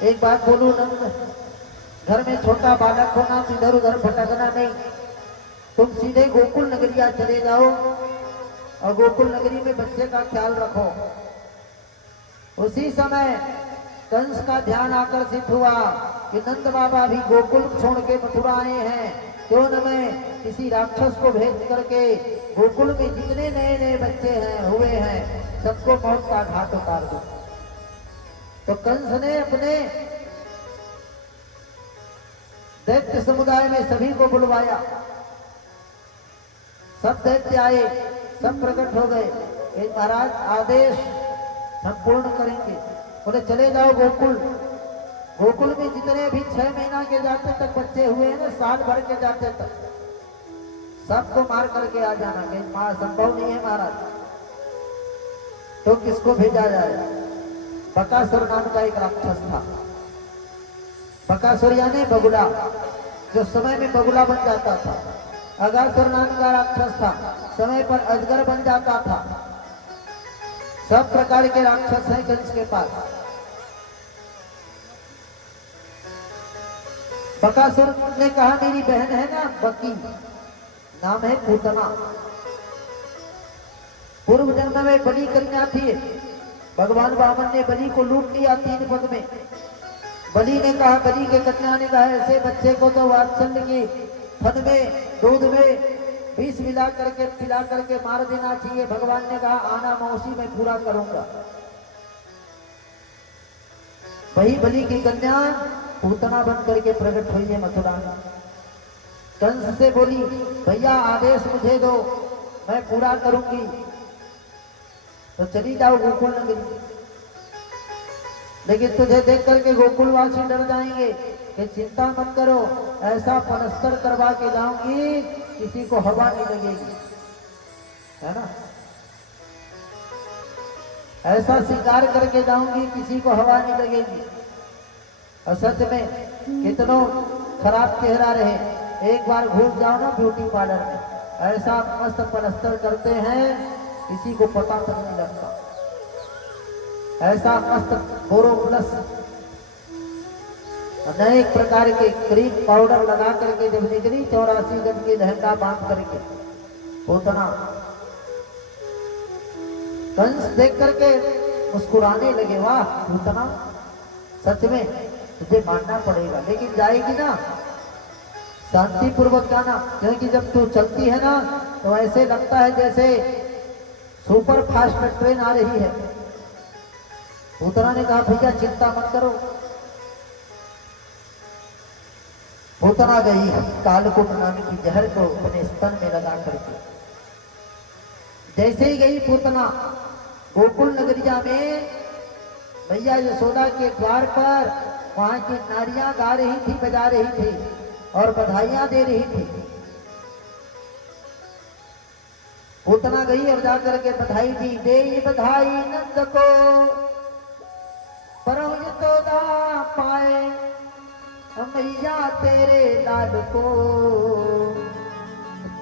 एक बात बोलू नंद, घर में छोटा बालक होना, इधर उधर भटकना नहीं, तुम सीधे गोकुल नगरिया चले जाओ और गोकुल नगरी में बच्चे का ख्याल रखो। उसी समय कंस का ध्यान आकर्षित हुआ कि नंद बाबा भी गोकुल छोड़ के मथुरा आए हैं, क्यों न मैं किसी राक्षस को भेज करके गोकुल में जितने नए नए बच्चे हैं हुए हैं सबको मौत का घाट उतार दूं। तो कंस ने अपने दैत्य समुदाय में सभी को बुलवाया, सब दैत्य आए, सब प्रकट हो गए। महाराज आदेश हम पूर्ण करेंगे। बोले चले जाओ गोकुल, गोकुल में जितने भी 6 महीना के जाते तक बच्चे हुए हैं ना, साल भर के जाते तक सबको मार करके आ जाना, कहीं संभव नहीं है महाराज। तो किसको भेजा जाए? बकासुर नाम का एक राक्षस था। बकासुर यानी बगुला, जो समय में बगुला बन जाता था। अगासुर नाम का राक्षस था, समय पर अजगर बन जाता था। सब प्रकार के राक्षस हैं कंस के पास। बकासुर ने कहा मेरी बहन है ना बकी, नाम है पूतना, पूर्व जन्म में बलि कन्या थी। भगवान वामन ने बलि को लूट लिया 3 पग में। बलि ने कहा, बलि के कन्या ने कहा ऐसे बच्चे को तो वात्सल्य की फन में दूध में विष मिला करके पिला करके मार देना चाहिए। भगवान ने कहा आना मौसी मैं पूरा करूंगा। वही बलि की कन्या पूतना बन करके प्रकट हुई है मथुरा में। कंस से बोली भैया आदेश मुझे दो, मैं पूरा करूंगी, तो चली जाओ गोकुल नगरी। लेकिन तुझे देख करके गोकुलवासी डर जाएंगे कि चिंता मत करो, ऐसा पलस्तर करवा के जाऊंगी किसी को हवा नहीं लगेगी, है ना। ऐसा श्रृंगार करके जाऊंगी किसी को हवा नहीं लगेगी। और सच में कितनों खराब चेहरा रहे, एक बार घुस जाओ ना ब्यूटी पार्लर में, ऐसा मस्त पलस्तर करते हैं किसी को पता तक नहीं लगता। ऐसा मस्त बोरो प्लस अनेक प्रकार के क्रीम पाउडर लगा करके जब निकली 84 गज की लहंगा बांध करके पूतना, कंस देख करके मुस्कुराने लगे, वाह पूतना सच में तुझे मानना पड़ेगा, लेकिन जाएगी ना शांति पूर्वक जाना, क्योंकि जब तू चलती है ना तो ऐसे लगता है जैसे सुपर फास्ट ट्रेन आ रही है। पूतना ने कहा भैया चिंता मत करो। पूतना गई कालकूट नाम की जहर को अपने स्तन में लगा करके। जैसे ही गई पूतना गोकुल नगरिया में, भैया यशोदा के द्वार पर वहां की नारियां गा रही थी, बजा रही थी और बधाइयां दे रही थी। पूतना गई और जाकर के बधाई दी, दे बधाई नंद को परम यशोदा पाए, मैया तेरे लाल को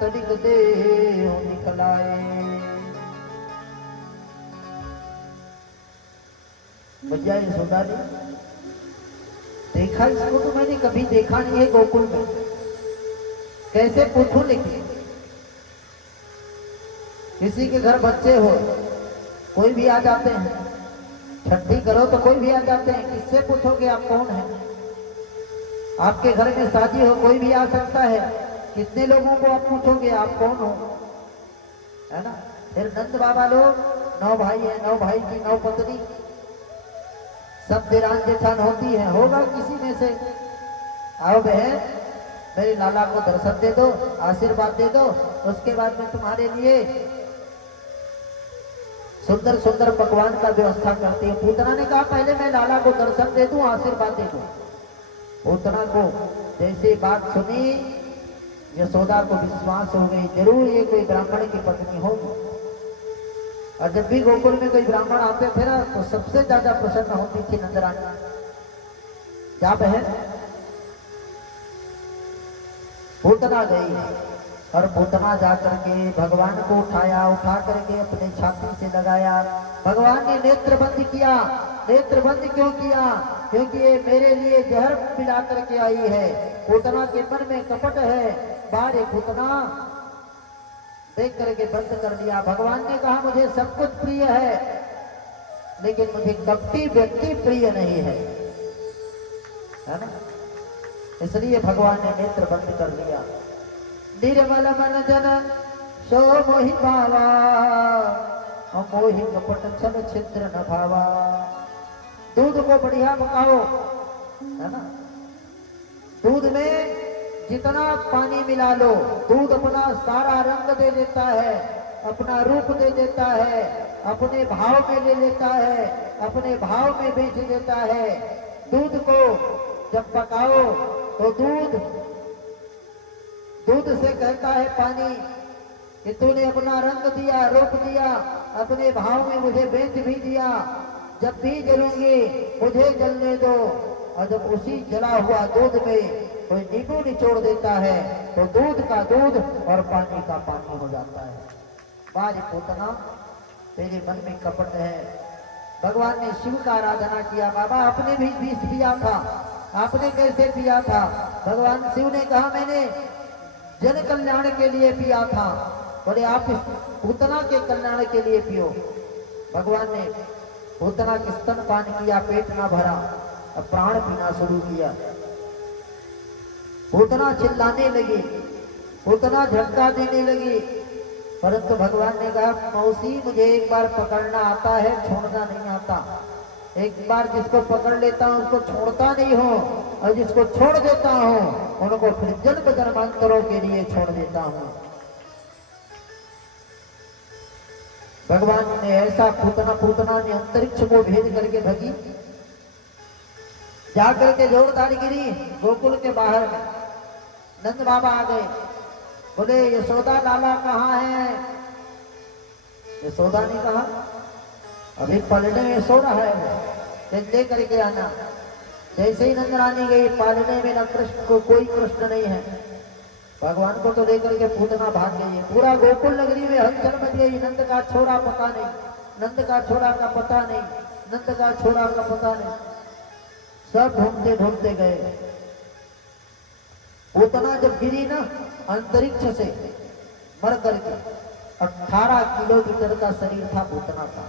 तनिक दे निकलाए। भैया यशोदा ने देखा, इसको तो मैंने कभी देखा नहीं है गोकुल में, कैसे पूछूं। लेकिन किसी के घर बच्चे हो कोई भी आ जाते हैं, छठी करो तो कोई भी आ जाते हैं, किससे पूछोगे आप कौन है। आपके घर में शादी हो कोई भी आ सकता है, कितने लोगों को आप पूछोगे आप कौन हो, है ना। फिर नंद बाबा लोग 9 भाई है, 9 भाई की 9 पत्नी, सब देरान जेठान होती है, होगा किसी में से। आओ बहन मेरे लाला को दर्शन दे दो, आशीर्वाद दे दो, उसके बाद में तुम्हारे लिए सुंदर सुंदर पकवान का व्यवस्था करती है। पूतना ने कहा पहले मैं लाला को दर्शन दे दूं, आशीर्वाद दे दूं। पूतना को जैसे बात सुनी यशोदा को विश्वास हो गई, जरूर ये कोई ब्राह्मण की पत्नी होगी। और जब भी गोकुल में कोई ब्राह्मण आते थे ना तो सबसे ज्यादा प्रसन्न होती थी नंदरानी। क्या बहन? पूतना गई और पूतना जाकर के भगवान को उठाया, उठा करके अपने छाती से लगाया। भगवान ने नेत्र बंद किया। नेत्र बंद क्यों किया? क्योंकि ये मेरे लिए जहर पिला करके आई है। पूतना के मन में कपट है, बारे पूतना देख करके बंद कर दिया। भगवान ने कहा मुझे सब कुछ प्रिय है, लेकिन मुझे कपटी व्यक्ति प्रिय नहीं है ना। इसलिए भगवान ने नेत्र बंद कर दिया। निर्मल मन जन सो मोहि भावा, मोहि कपट छल छिद्र न भावा। दूध को बढ़िया पकाओ, है ना। दूध में जितना पानी मिला लो, दूध अपना सारा रंग दे देता है, अपना रूप दे देता है, अपने भाव में ले लेता है, अपने भाव में बेच देता है। दूध को जब पकाओ तो दूध से कहता है पानी कि तूने अपना रंग दिया, रूप दिया, अपने भाव में मुझे बेच भी दिया, जब भी जलूंगी मुझे जलने दो। और जब उसी जला हुआ दूध में कोई नींबू निचोड़ देता है तो दूध का दूध और पानी का पानी हो जाता है। बाज पूतना तेरे मन में कपट है। भगवान ने शिव का आराधना किया। बाबा आपने भी विष पिया था, आपने कैसे पिया था? भगवान शिव ने कहा मैंने जन कल्याण के लिए पिया था। बोले आप पूतना के कल्याण के लिए पियो। भगवान ने पूतना के स्तनपान किया, पेट ना भरा, अब प्राण पीना शुरू किया। पूतना चिल्लाने लगी, पूतना झटका देने लगी, परंतु भगवान ने कहा मौसी मुझे एक बार पकड़ना आता है, छोड़ना नहीं आता। एक बार जिसको पकड़ लेता हूं उसको छोड़ता नहीं हूं, और जिसको छोड़ देता हूं उनको फिर जन्म जन्मांतरों के लिए छोड़ देता हूं। भगवान ने ऐसा पूतना ने अंतरिक्ष को भेद करके भगी, जाकर के जोरदार गिरी गोकुल के बाहर में। नंद बाबा आ गए, बोले यशोदा लाला कहाँ है? यशोदा ने कहा अभी पलने में सो रहा है, वो ले करके आना। जैसे ही नंद रानी गई, पालने में न कृष्ण को कोई कृष्ण नहीं है। भगवान को तो लेकर के पूतना भाग गई है। पूरा गोकुल नगरी में हलचल मच गई। नंद का छोरा पता नहीं, नंद का छोरा का पता नहीं, नंद का छोरा का पता नहीं। सब ढूंढते ढूंढते गए। पूतना जब गिरी ना अंतरिक्ष से मर करके, 18 किलोमीटर का शरीर था पूतना का।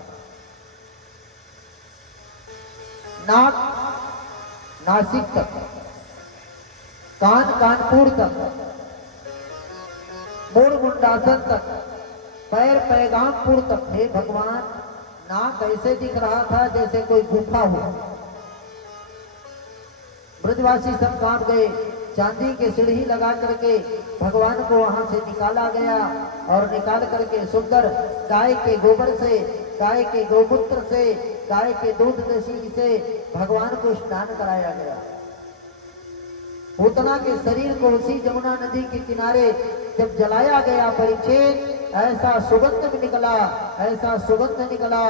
नाक नासिक तक, कान कानपुर तक, मूल मुंडासन तक, पैर पैगामपुर तक। हे भगवान, नाक ऐसे दिख रहा था जैसे कोई गुफा हो। ब्रजवासी सब कांप गए। चांदी के सीढ़ी लगा करके भगवान को वहां से निकाला गया, और निकाल करके सुंदर गाय के गोबर से, गाय के गोमूत्र से, गाय के दूध दही से भगवान को स्नान कराया गया। पूतना के शरीर को उसी जमुना नदी के किनारे जब जलाया गया परीक्षित, ऐसा सुगंध निकला, ऐसा सुगंध निकला।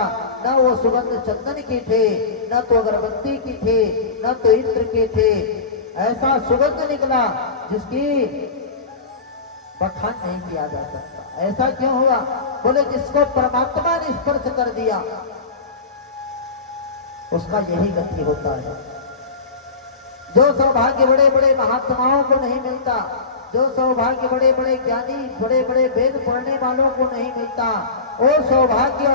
न वो सुगंध चंदन की थे, न तो अगरबत्ती की थे, न तो इत्र के थे। ऐसा सुगंध निकला जिसकी बखान नहीं किया जा सकता। ऐसा क्यों हुआ? बोले जिसको परमात्मा ने स्पर्श कर दिया उसका यही गति होता है। जो सौभाग्य बड़े बड़े महात्माओं को नहीं मिलता, जो सौभाग्य बड़े बड़े ज्ञानी, बड़े बड़े वेद पढ़ने वालों को नहीं मिलता, वो सौभाग्य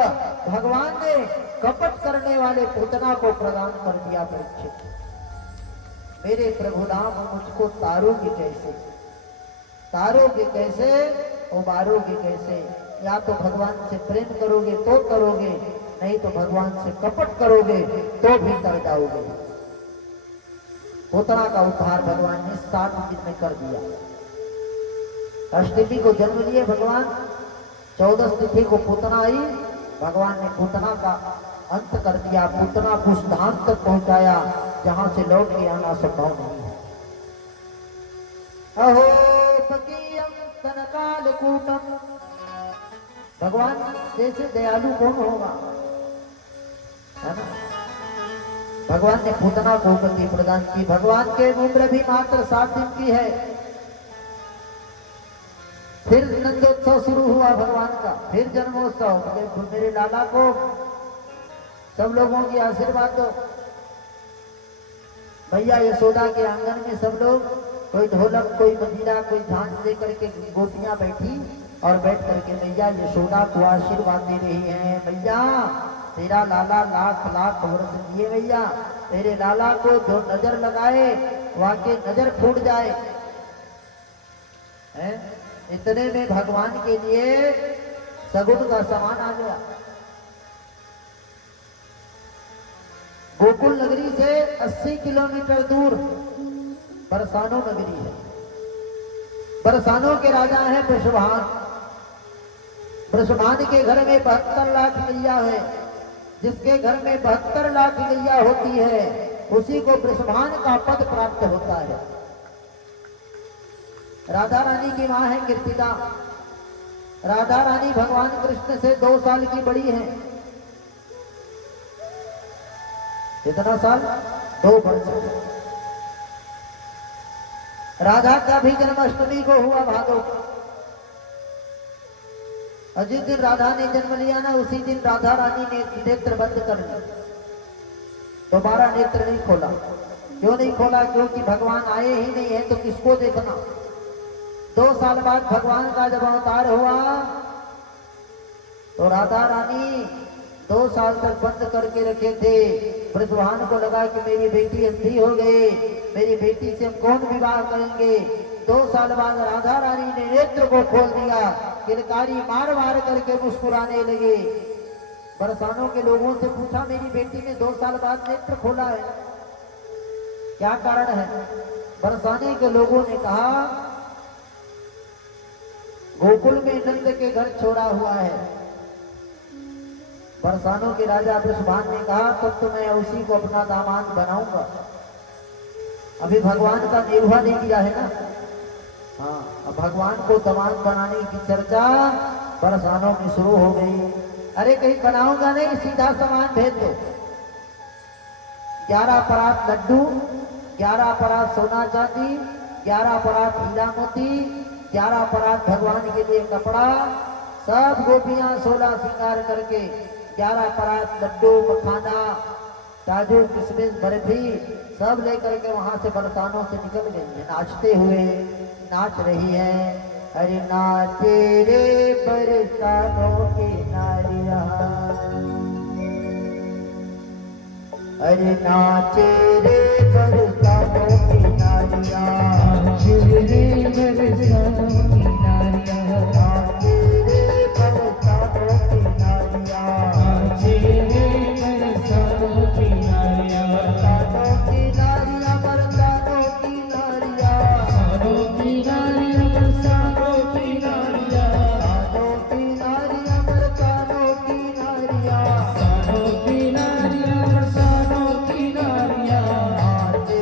भगवान ने कपट करने वाले पूतना को प्रदान कर दिया। परीक्षित, मेरे प्रभु राम मुझको तारोगे कैसे? तारोगे कैसे? उबारोगे कैसे? या तो भगवान से प्रेम करोगे तो करोगे, नहीं तो भगवान से कपट करोगे तो भी कर जाओगे। पूतना का उद्धार भगवान ने 7 दिन में कर दिया। अष्टमी को जन्म लिए भगवान, 14 तिथि को पूतना आई, भगवान ने पूतना का अंत कर दिया। पूतना को उस धाम तक पहुंचाया जहां से लौट के आना संभव नहीं है। अहो पकीयम तनकालकूटम, भगवान जैसे दयालु कौन होगा, है ना? भगवान ने पूतना को गति प्रदान की। भगवान के उम्र भी मात्र 7 दिन की है। फिर नंदोत्सव शुरू हुआ भगवान का, फिर जन्मोत्सव। मेरे लाला को सब लोगों की आशीर्वाद दो। भैया यशोदा के आंगन में सब लोग, कोई ढोलक, कोई मंजीरा, कोई झांझ लेकर के गोपियां बैठी और बैठ करके मैया यशोदा को आशीर्वाद दे रही हैं। मैया तेरा लाला लाख लाख वर्ष जिए, भैया तेरे लाला को जो नजर लगाए वहां के नजर फूट जाए। इतने में भगवान के लिए सगुन का सामान आ गया। गोकुल नगरी से 80 किलोमीटर दूर बरसानो नगरी है। बरसानो के राजा है वृषभान। वृषभान के घर में 72 लाख गैया है। जिसके घर में 72 लाख गैया होती है उसी को वृषभान का पद प्राप्त होता है। राधा रानी की मां है कीर्तिदा। राधा रानी भगवान कृष्ण से 2 साल की बड़ी है। कितना साल? 2 वर्ष। राधा का भी जन्माष्टमी को हुआ भादो। और जिस दिन राधा ने जन्म लिया ना, उसी दिन राधा रानी ने नेत्र बंद कर लिया, दोबारा नेत्र नहीं खोला। क्यों नहीं खोला? क्योंकि भगवान आए ही नहीं है तो किसको देखना। 2 साल बाद भगवान का जब अवतार हुआ तो राधा रानी 2 साल तक बंद करके रखे थे। ब्रजवान को लगा कि मेरी बेटी अंधी हो गई, मेरी बेटी से हम कौन विवाह करेंगे। 2 साल बाद राधा रानी ने नेत्र को खोल दिया। किलकारी मार मार करके मुस्कुराने लगे। बरसानों के लोगों से पूछा, मेरी बेटी ने 2 साल बाद नेत्र खोला है, क्या कारण है? बरसाने के लोगों ने कहा, गोकुल में नंद के घर छोड़ा हुआ है। बरसानों के राजा वृषभान ने कहा, तब तो मैं उसी को अपना दामाद बनाऊंगा। अभी भगवान का निर्वाह नहीं किया है ना। हाँ, अब भगवान को दामाद बनाने की चर्चा बरसानों की शुरू हो गई। अरे कहीं बनाऊंगा नहीं, सीधा सामान भेज दो। 11 परात लड्डू, 11 परात सोना चांदी, 11 परात हीरा मोती, 11 परात भगवान के लिए कपड़ा, सब गोपियां 16 श्रृंगार करके 11 परात लड्डू, मखाना, काजू, किशमिश, बर्फी सब लेकर के वहां से बरसानों से निकल गई है। नाचते हुए नाच रही है। अरे नाचे रे बरसानों की नारियां, अरे नाचे रे बरसानों की नारियां, नाचे रे बरसानों की नारियां, नाचे रे बरसानों की नारियां, नाचे रे बरसानों की नारियां, बरसानों की नारियां, बरसानों की नारियां, बरसानों की नारियां, बरसानों की नारियां, बरसानों की नारियां, बरसानों की नारियां, बरसानों की नारियां, बरसानों की नारियां, नाचे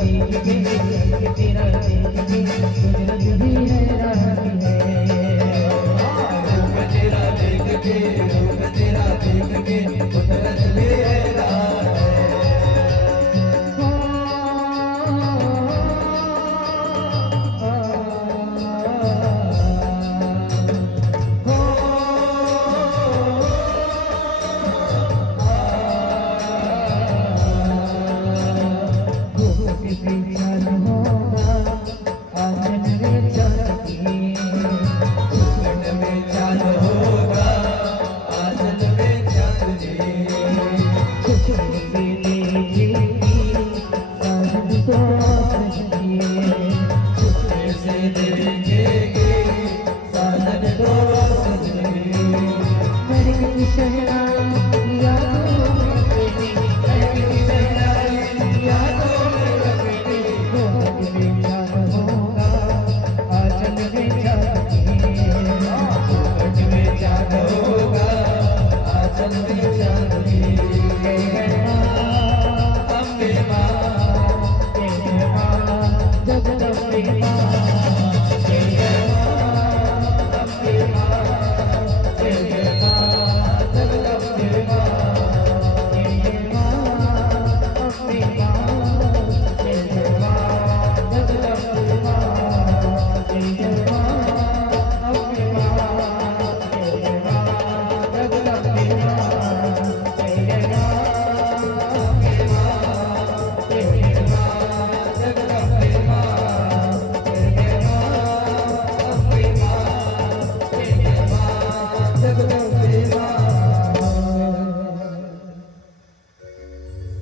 देख के रंग तेरा देख के कुदरत ही हैरान है। रूप तेरा देख के रूप तेरा देख के कुदरत ही हैरान है।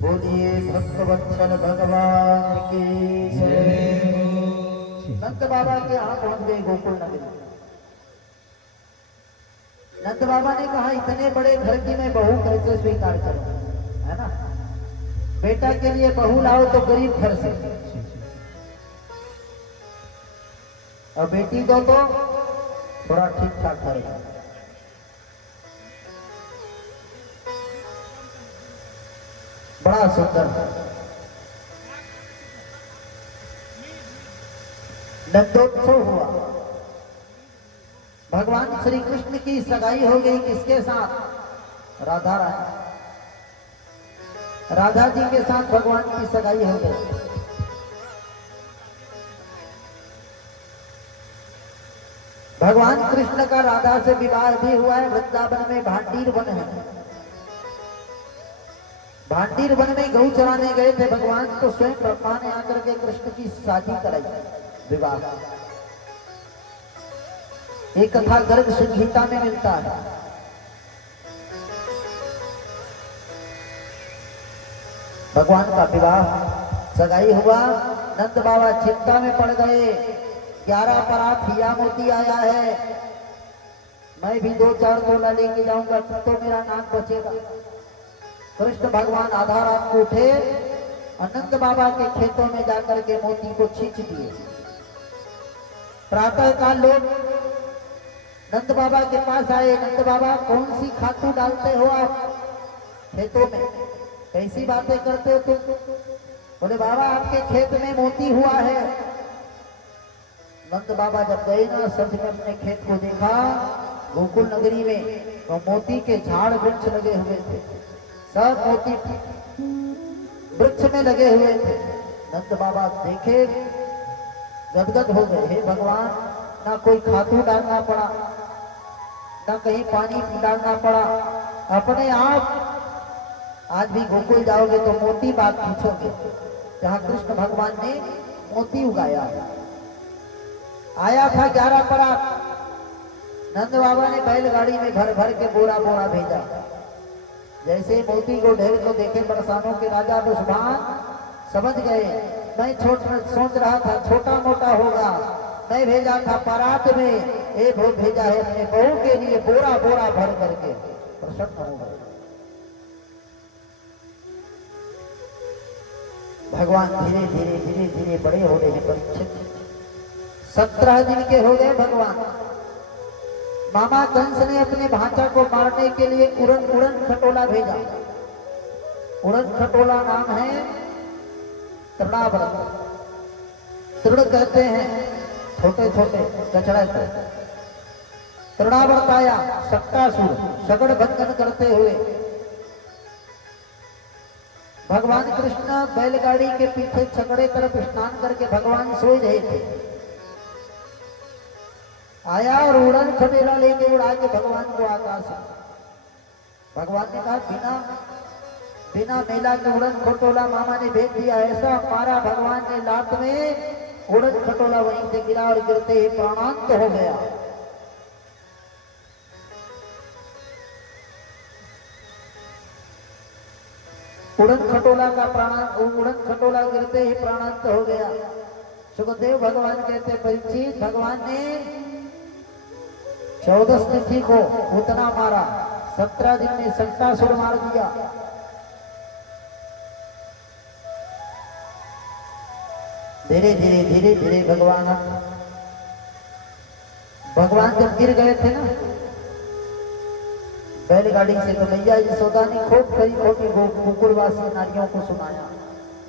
बोलिए भक्तवत्सल भगवान की जय। नंद बाबा के यहाँ पहुंच गए गोकुल नगरी। नंद बाबा ने कहा इतने बड़े घर की मैं बहू कैसे स्वीकार करूं, है ना। बेटा के लिए बहू लाओ तो गरीब घर से, और बेटी दो तो थोड़ा ठीक ठाक घर का। बड़ा सुंदर नंदोत्सव हुआ। भगवान श्री कृष्ण की सगाई हो गई किसके साथ? राधा रानी। राधा जी के साथ भगवान की सगाई हो गई। भगवान कृष्ण का राधा से विवाह भी हुआ है। वृंदावन में भांडीर वन है। भांडीर वन में गऊ चराने गए थे भगवान, तो स्वयं ब्रह्मा ने आकर के कृष्ण की शादी कराई, विवाह। एक कथा गर्ग संहिता में मिलता है। भगवान का विवाह, सगाई हुआ। नंद बाबा चिंता में पड़ गए। 11 परात हीरा मोती आया है, मैं भी 2-4 तोला लेके जाऊंगा तो मेरा नाक बचेगा। कृष्ण भगवान आधा रात को उठे, नंद बाबा के खेतों में जाकर के मोती को छींच दिए। प्रातः काल लोग नंद बाबा के पास आए। नंद बाबा कौन सी खातू डालते हो आप खेतों में, कैसी बातें करते हो तुम? बोले बाबा आपके खेत में मोती हुआ है। नंद बाबा जब गए ना, सच में अपने खेत को देखा गोकुल नगरी में, तो मोती के झाड़ वृक्ष लगे हुए थे। सब मोती वृक्ष में लगे हुए थे। नंद बाबा देखे, गदगद हो गए। हे भगवान, ना कोई खातू डालना पड़ा, ना कहीं पानी डालना पड़ा, अपने आप आज भी गोकुल जाओगे तो मोती बात पूछोगे, जहाँ कृष्ण भगवान ने मोती उगाया। आया था 11 परात। नंद बाबा ने बैलगाड़ी में भर भर के बोरा बोरा भेजा। जैसे मोती को ढेर को देखे बरसानों के राजा बुझभान समझ गए, मैं सोच रहा था छोटा मोटा होगा, मैं भेजा था परात में, एक वो भेजा है अपने बहू के लिए बोरा बोरा भर करके। प्रसन्न हो गए भगवान। धीरे धीरे धीरे धीरे बड़े हो रहे हैं परीक्षित। 17 दिन के हो गए भगवान। मामा कंस ने अपने भांजा को मारने के लिए उड़न खटोला भेजा। उड़न खटोला नाम है तृणाव्रत, तृण कहते हैं छोटे छोटे कचड़ा को। तृणाव्रत आया शक्तासुर शगड़ भंजन करते हुए। भगवान कृष्ण बैलगाड़ी के पीछे छकड़े तरफ स्नान करके भगवान सो रहे थे। आया और उड़न खटेला लेके उड़ा के भगवान को आकाश में। भगवान ने कहा बिना मेला के उड़न खटोला मामा ने भेज दिया। ऐसा मारा भगवान ने लात में, उड़न खटोला वहीं से गिरा और गिरते ही प्राणांत हो गया। उड़न खटोला गिरते ही प्राणांत हो गया। सुखदेव भगवान कहते परीक्षित, भगवान ने 14 तिथि को उतना मारा, 17 दिन में शक्तासुर मार दिया। धीरे धीरे भगवान जब गिर गए थे ना बैलगाड़ी से, तो मैया यशोदा ने खूब कई खोटी गोकुलवासी नारियों को सुनाया।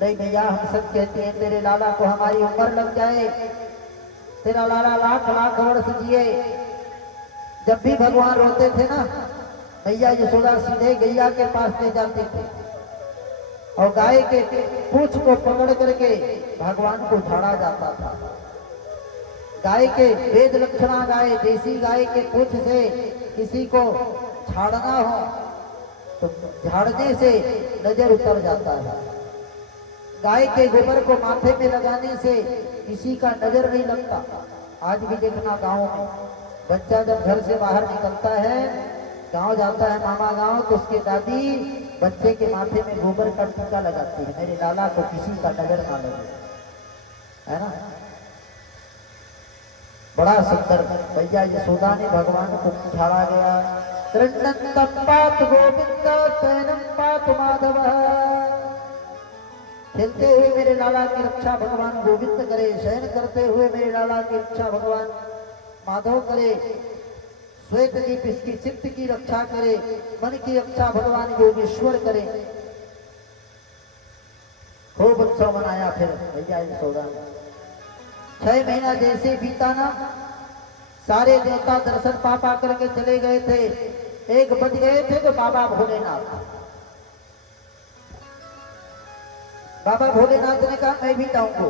नहीं भैया, हम सब कहते हैं तेरे लाला को हमारी उम्र लग जाए, तेरा लाला लाख लाख वर्ष जिए। जब भी भगवान रोते थे ना, मैया यशोदा सीधे गैया के पास ले जाते थे और गाय के पूंछ को पकड़ करके भगवान को झाड़ा जाता था। गाय के वेद लक्षणा गाय, देसी गाय के पूंछ से किसी को झाड़ना हो तो झाड़ने से नजर उतर जाता है। गाय के गोबर को माथे में लगाने से किसी का नजर नहीं लगता। आज भी देखना गांव में बच्चा जब घर से बाहर निकलता है, गांव जाता है मामा गांव, तो उसकी दादी बच्चे के माथे में गोबर का टीका लगाती है, मेरे लाला को किसी का नजर ना लगे, है ना। बड़ा सुंदर भैया यशोदा ने भगवान को झाड़ा गया। कृष्णं पात गोविंद शयनं पात माधव। खेलते हुए मेरे लाला की रक्षा भगवान गोविंद करे, शयन करते हुए मेरे लाला की रक्षा भगवान माधव करे, श्वेत दीप इसकी चित्त की रक्षा करे, मन की रक्षा भगवान योगेश्वर करे। खूब उत्सव मनाया फिर भैया यशोदा ने। 6 महीना जैसे बीता ना, सारे देवता दर्शन पा करके चले गए थे। 1 बज गए थे तो बाबा भोलेनाथ ने कहा मैं भी जाऊंगा।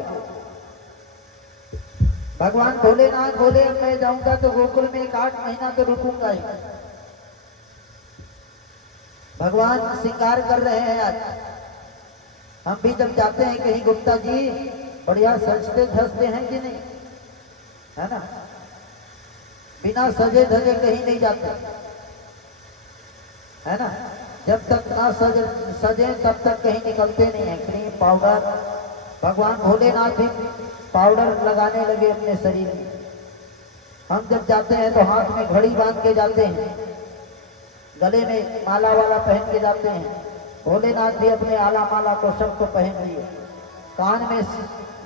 भगवान भोलेनाथ बोले मैं जाऊंगा तो गोकुल में 8 महीना तो रुकूंगा ही। भगवान श्रृंगार कर रहे हैं आज। हम भी जब जाते हैं कहीं गुप्ता जी, बढ़िया सजते धजते हैं कि नहीं, है ना। बिना सजे धजे कहीं नहीं जाते, है ना। जब तक ना सजे तब तक कहीं निकलते नहीं है। क्रीम पाउडर, भगवान भोलेनाथ भी पाउडर लगाने लगे अपने शरीर में। हम जब जाते हैं तो हाथ में घड़ी बांध के जाते हैं, गले में माला वाला पहन के जाते हैं। भोलेनाथ भी अपने आला माला को सबको पहन लिए, कान में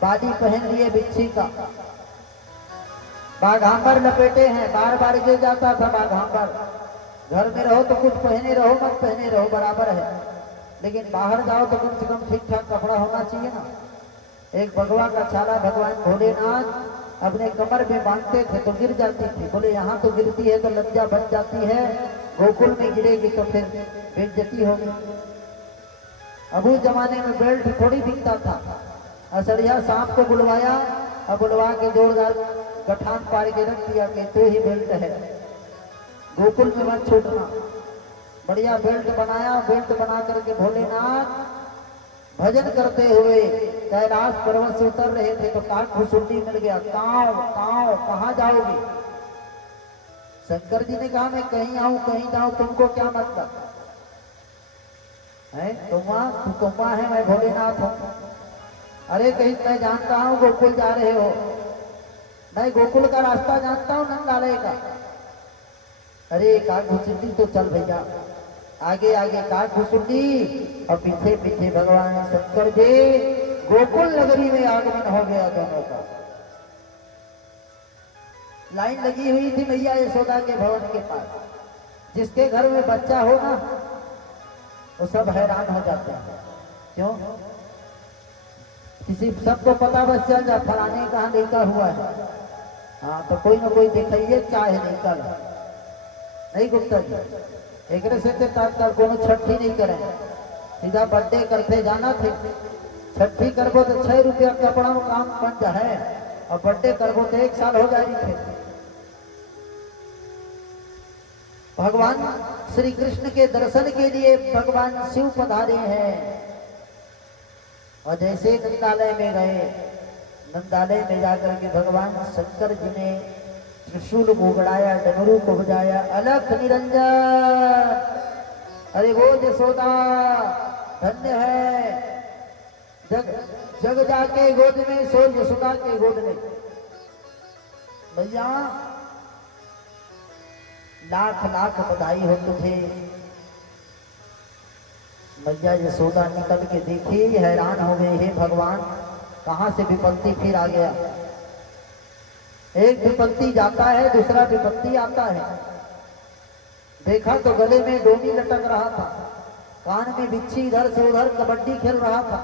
बाली पहन लिए बिच्छी का, बाघांबर लपेटे हैं। बार बार गिर जाता था बाघांबर। घर में रहो तो कुछ पहने रहो, मत पहने रहो बराबर है, लेकिन बाहर जाओ तो कम से कम ठीक ठाक कपड़ा होना चाहिए ना। एक भगवा का छाला भगवान भोलेनाथ अपने कमर में बांधते थे तो गिर जाती थी। बोले यहाँ तो गिरती है तो लज्जा बन जाती है, गोकुल में गिरेगी तो फिर बेइज्जती होगी। अब उस जमाने में बेल्ट थोड़ी दिखता था। असड़िया सांप को बुलवाया और बुलवा के जोरदार गठान पार के रख दिया कि तू ही बेल्ट है, गोकुल में मत छूटना। बढ़िया बेल्ट बनाया। बेल्ट बना करके भोलेनाथ भजन करते हुए कैलाश पर्वत से उतर रहे थे तो काक भुसुंडी मिल गया। काव काव कहाँ जाओगे? शंकर जी ने कहा मैं कहीं आऊं कहीं जाऊं, तुमको क्या मतलब है? तू कौवा है, मैं भोलेनाथ हूं। अरे कहीं मैं जानता हूं गोकुल जा रहे हो, मैं गोकुल का रास्ता जानता हूं नंदालय का। अरे काक भुसुंडी तो चल भैया, आगे आगे काक भुसुंडी और पीछे पीछे भगवान शंकर जी। गोकुल नगरी में आगमन हो गया दोनों का। लाइन लगी हुई थी मैया यशोदा के भवन के पास। जिसके घर में बच्चा हो ना वो सब हैरान हो जाते हैं। क्यों? किसी सबको पता बस चल जा फलाने कहाँ लेकर हुआ है। हाँ तो कोई ना कोई दिखाइए चाहे निकल नहीं गुप्ता जी एक से कोनो छठी नहीं करें सीधा बर्थडे करते जाना थे। छठी करबो तो 6 रुपया कपड़ा में काम बन जाए और बर्थडे करबो तो 1 साल हो जाए थे। भगवान श्री कृष्ण के दर्शन के लिए भगवान शिव पधारे हैं और जैसे नंदालय में गए नंदालय में जाकर के भगवान शंकर जी ने त्रिशूल को गड़ाया डमरू को बजाया अलख निरंजन अरे वो यशोदा धन्य है जग जग जाके गोद में सो यशोदा के गोद में। भैया लाख लाख बधाई हो तुझे। मैया यशोदा निकल के देखी हैरान हो गए हे भगवान कहां से विपत्ति फिर आ गया। एक विपत्ति जाता है दूसरा विपत्ति आता है। देखा तो गले में डोमी लटक रहा था कान में बिच्छी इधर से उधर कबड्डी खेल रहा था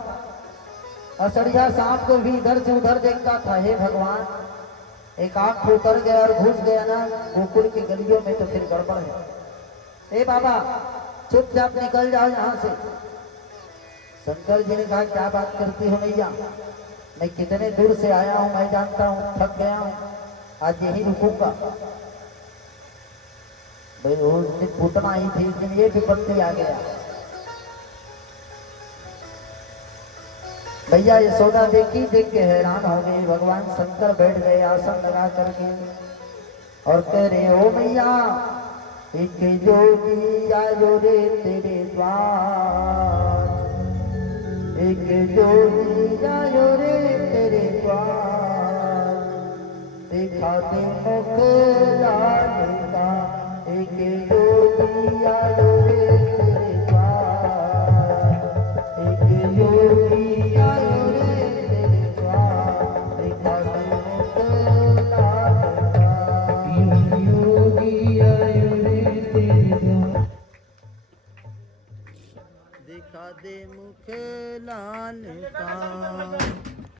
असड़िया सांप को भी इधर से उधर देखता था। हे भगवान एक आंख उतर गया और घुस गया ना गोकुल की गलियों में तो फिर गड़बड़ है। ए बाबा चुपचाप निकल जाओ यहाँ से। शंकर जी ने कहा क्या बात करती हो मैया मैं कितने दूर से आया हूँ मैं जानता हूँ थक गया हूँ आज यही रुकूंगा। भाई उस दिन पूतना ही थी लेकिन ये विपत्ति आ गया। भैया यशोदा देखी देख के हैरान हो गई। भगवान शंकर बैठ गए आसन लगा करके और कह रहे ओ मैया एक जोगी आयो रे तेरे द्वार एक जोगी आयो रे तेरे द्वार देखा दे मुख लाल का एक जोगी आयो रे तेरे द्वार एक जोगी आयो रे तेरे द्वार देखा दे मुख लाल का योगी आयो रे तेरे द्वार दिखा दे मुख लाल का